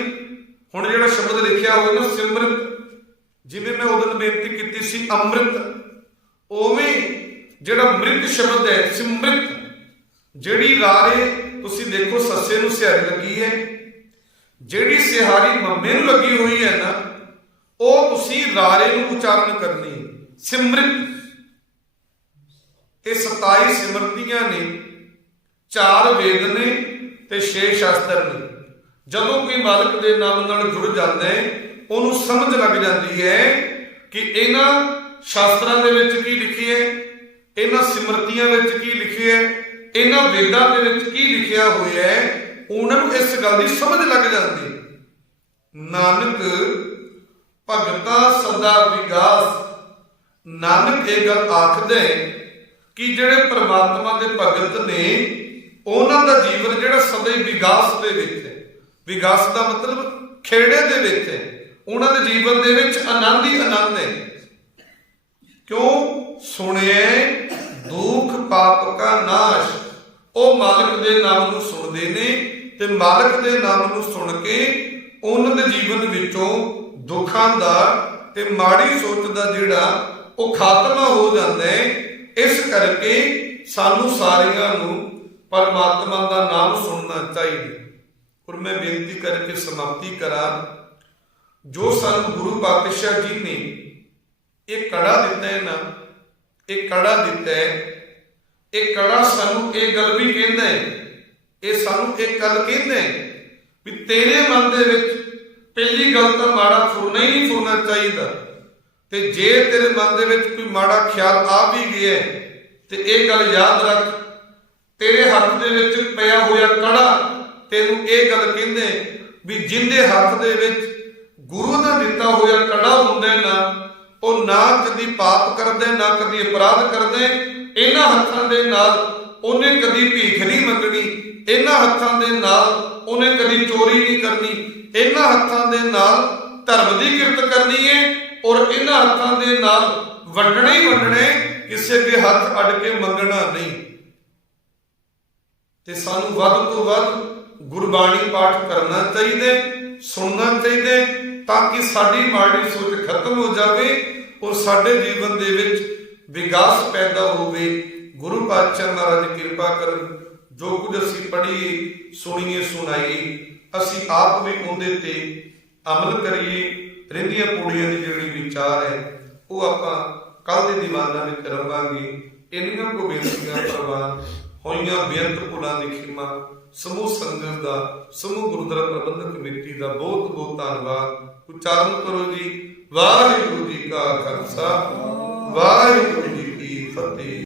ਹੁਣ ਜਿਹੜਾ ਸ਼ਬਦ ਲਿਖਿਆ ਹੋਇਆ ਨਾ ਸਿਮਰਤ, ਜਿਵੇਂ ਮੈਂ ਉਦੋਂ ਬੇਨਤੀ ਕੀਤੀ ਸੀ ਅੰਮ੍ਰਿਤ, ਉਵੇਂ ਜਿਹੜਾ ਮ੍ਰਿਤ ਸ਼ਬਦ ਹੈ ਸਿਮਰਤ, ਜਿਹੜੀ ਰਾਰੇ ਤੁਸੀਂ ਦੇਖੋ ਸੱਸੇ ਨੂੰ ਸਿਹਾਰੀ ਲੱਗੀ ਹੈ, ਜਿਹੜੀ ਸਿਹਾਰੀ ਮੰਮੇ ਨੂੰ ਲੱਗੀ ਹੋਈ ਹੈ ਨਾ, ਉਹ ਤੁਸੀਂ ਰਾਰੇ ਨੂੰ ਉਚਾਰਨ ਕਰਨੀ ਸਿਮਰਤ। ਇਹ 27 ਸਿਮਰਤੀਆਂ ਨੇ, 4 ਵੇਦ ਨੇ ਤੇ 6 ਸ਼ਾਸਤਰ ਨੇ। ਜਦੋਂ ਕੋਈ ਮਾਲਕ ਦੇ ਨਾਮ ਨਾਲ ਜੁੜ ਜਾਂਦਾ ਹੈ, ਉਹਨੂੰ ਸਮਝ ਲੱਗ ਜਾਂਦੀ ਹੈ ਕਿ ਇਹਨਾਂ ਸ਼ਾਸਤਰਾਂ ਦੇ ਵਿੱਚ ਕੀ ਲਿਖੀ ਹੈ, ਇਹਨਾਂ ਸਿਮਰਤੀਆਂ ਵਿੱਚ ਕੀ ਲਿਖਿਆ ਹੈ, ਇਹਨਾਂ ਵੇਦਾਂ ਦੇ ਵਿੱਚ ਕੀ ਲਿਖਿਆ ਹੋਇਆ ਹੈ, ਉਹਨਾਂ ਨੂੰ ਇਸ ਗੱਲ ਦੀ ਸਮਝ ਲੱਗ ਜਾਂਦੀ। ਨਾਨਕ ਭਗਤਾ ਸਦਾ ਵਿਗਾਸ। ਨਾਨਕ ਇਹ ਗੱਲ ਆਖਦਾ ਕਿ ਜਿਹੜੇ ਪ੍ਰਮਾਤਮਾ ਦੇ ਭਗਤ ਨੇ ਉਹਨਾਂ ਦਾ ਜੀਵਨ ਜਿਹੜਾ ਸਦਾ ਹੀ ਵਿਗਾਸ ਦੇ ਵਿੱਚ ਹੈ। ਵਿਗਾਸ ਦਾ ਮਤਲਬ ਖੇੜੇ ਦੇ ਵਿੱਚ ਹੈ। ਉਹਨਾਂ ਦੇ ਜੀਵਨ ਦੇ ਵਿੱਚ ਆਨੰਦ ਹੀ ਆਨੰਦ ਹੈ। ਕਿਉਂ? ਸੁਣਿਐ ਦੁਖ ਪਾਪ ਕਾ ਨਾਸ਼। ਉਹ ਮਾਲਕ ਦੇ ਨਾਮ ਨੂੰ ਸੁਣਦੇ ਨੇ ਤੇ ਮਾਲਕ ਦੇ ਨਾਮ ਨੂੰ ਸੁਣ ਕੇ ਉਹਨਾਂ ਦੇ ਜੀਵਨ ਵਿੱਚੋਂ ਦੁੱਖਾਂ ਦਾ ਤੇ ਮਾੜੀ ਸੋਚ ਦਾ ਜਿਹੜਾ ਉਹ ਖਾਤਮਾ ਹੋ ਜਾਂਦਾ ਹੈ। ਇਸ ਕਰਕੇ ਸਾਨੂੰ ਸਾਰਿਆਂ ਨੂੰ ਪਰਮਾਤਮਾ ਦਾ ਨਾਮ ਸੁਣਨਾ ਚਾਹੀਦਾ। ਔਰ ਮੈਂ ਬੇਨਤੀ ਕਰਕੇ ਸਮਾਪਤੀ ਕਰਾਂ, ਜੋ ਸਾਨੂੰ ਗੁਰੂ ਪਾਤਸ਼ਾਹ ਜੀ ਨੇ ਇਹ ਕੜਾ ਦਿੱਤਾ ਹੈ ਨਾ, ਇਹ ਕੜਾ ਦਿੱਤਾ ਹੈ, ਇਹ ਕੜਾ ਸਾਨੂੰ ਇਹ ਗੱਲ ਵੀ ਕਹਿੰਦਾ ਹੈ, ਇਹ ਸਾਨੂੰ ਇਹ ਗੱਲ ਕਹਿੰਦਾ ਹੈ ਵੀ ਤੇਰੇ ਮਨ ਦੇ ਵਿੱਚ ਪਹਿਲੀ ਗੱਲ ਤਾਂ ਮਾੜਾ ਫੁਰਨਾ ਹੀ ਨਹੀਂ ਫੁਰਨਾ ਚਾਹੀਦਾ। ਤੇ ਜੇ ਤੇਰੇ ਮਨ ਦੇ ਵਿੱਚ ਕੋਈ ਮਾੜਾ ਖਿਆਲ ਆ ਵੀ ਗਿਆ ਤੇ ਇਹ ਗੱਲ ਯਾਦ ਰੱਖ, ਤੇਰੇ ਹੱਥ ਦੇ ਵਿੱਚ ਪਿਆ ਹੋਇਆ ਕੜਾ ਤੈਨੂੰ ਇਹ ਗੱਲ ਕਹਿੰਦੇ ਵੀ ਜਿੰਦੇ ਹੱਥ ਦੇ ਵਿੱਚ ਗੁਰੂ ਦਾ ਦਿੱਤਾ ਹੋਇਆ ਕੜਾ ਹੁੰਦਾ ਨਾ, ਉਹ ਨਾ ਕਦੀ ਪਾਪ ਕਰਦੇ ਨਾ ਕਦੀ ਅਪਰਾਧ ਕਰਦੇ। ਇਹਨਾਂ ਹੱਥਾਂ ਦੇ ਨਾਲ ਉਹਨੇ ਕਦੀ ਭੀਖ ਨਹੀਂ ਮੰਗਣੀ, ਇਹਨਾਂ ਹੱਥਾਂ ਦੇ ਨਾਲ ਉਹਨੇ ਕਦੀ ਚੋਰੀ ਨਹੀਂ ਕਰਨੀ, ਇਹਨਾਂ ਹੱਥਾਂ ਦੇ ਨਾਲ ਧਰਮ ਦੀ ਕਿਰਤ ਕਰਨੀ ਹੈ ਔਰ ਇਹਨਾਂ ਹੱਥਾਂ ਦੇ ਨਾਲ ਵੰਡਣੇ ਹੀ ਵੰਡਣੇ, ਕਿਸੇ ਦੇ ਹੱਥ ਅੱਡ ਕੇ ਮੰਗਣਾ ਨਹੀਂ। ਤੇ ਸਾਨੂੰ ਵੱਧ ਤੋਂ ਵੱਧ ਗੁਰਬਾਣੀ ਪਾਠ ਕਰਨਾ ਚਾਹੀਦਾ, ਸੁਣਨਾ ਚਾਹੀਦਾ, ਤਾਂ ਕਿ ਸਾਡੀ ਮਾੜੀ ਸੋਚ ਖਤਮ ਹੋ ਜਾਵੇ ਔਰ ਸਾਡੇ ਜੀਵਨ ਦੇ ਵਿੱਚ ਵਿਕਾਸ ਪੈਦਾ ਹੋਵੇ। ਗੁਰੂ ਪਾਤਸ਼ਾਹ ਮਹਾਰਾਜ ਕਿਰਪਾ ਕਰਨ, ਜੋ ਕੁਝ ਅਸੀਂ ਪੜ੍ਹੀਏ ਸੁਣੀਏ ਸੁਣਾਈਏ ਅਸੀਂ ਆਪ ਵੀ ਉਹਦੇ ਤੇ ਅਮਲ ਕਰੀਏ। ਰਹਿੰਦੀਆਂ ਪੌੜੀਆਂ ਦੀ ਜਿਹੜੀ ਵਿਚਾਰ ਹੈ ਉਹ ਆਪਾਂ ਕੱਲ ਦੇ ਦੀਵਾਨਾਂ ਵਿੱਚ ਰਵਾਂਗੇ। ਇੰਨੀਆਂ ਕੋ ਬੇਨਤੀਆਂ ਪ੍ਰਵਾਨ ਹੋਈਆਂ, ਬੇਅੰਤ ਭੁੱਲਾਂ ਦੀ ਖਿਮਾ। ਸਮੂਹ ਸੰਗਤ ਦਾ, ਸਮੂਹ ਗੁਰਦੁਆਰਾ ਪ੍ਰਬੰਧਕ ਕਮੇਟੀ ਦਾ ਬਹੁਤ ਬਹੁਤ ਧੰਨਵਾਦ। ਉਚਾਰਨ ਕਰੋ ਜੀ, ਵਾਹਿਗੁਰੂ ਜੀ ਕਾ ਖਾਲਸਾ, ਵਾਹਿਗੁਰੂ ਜੀ ਕੀ ਫਤਿਹ।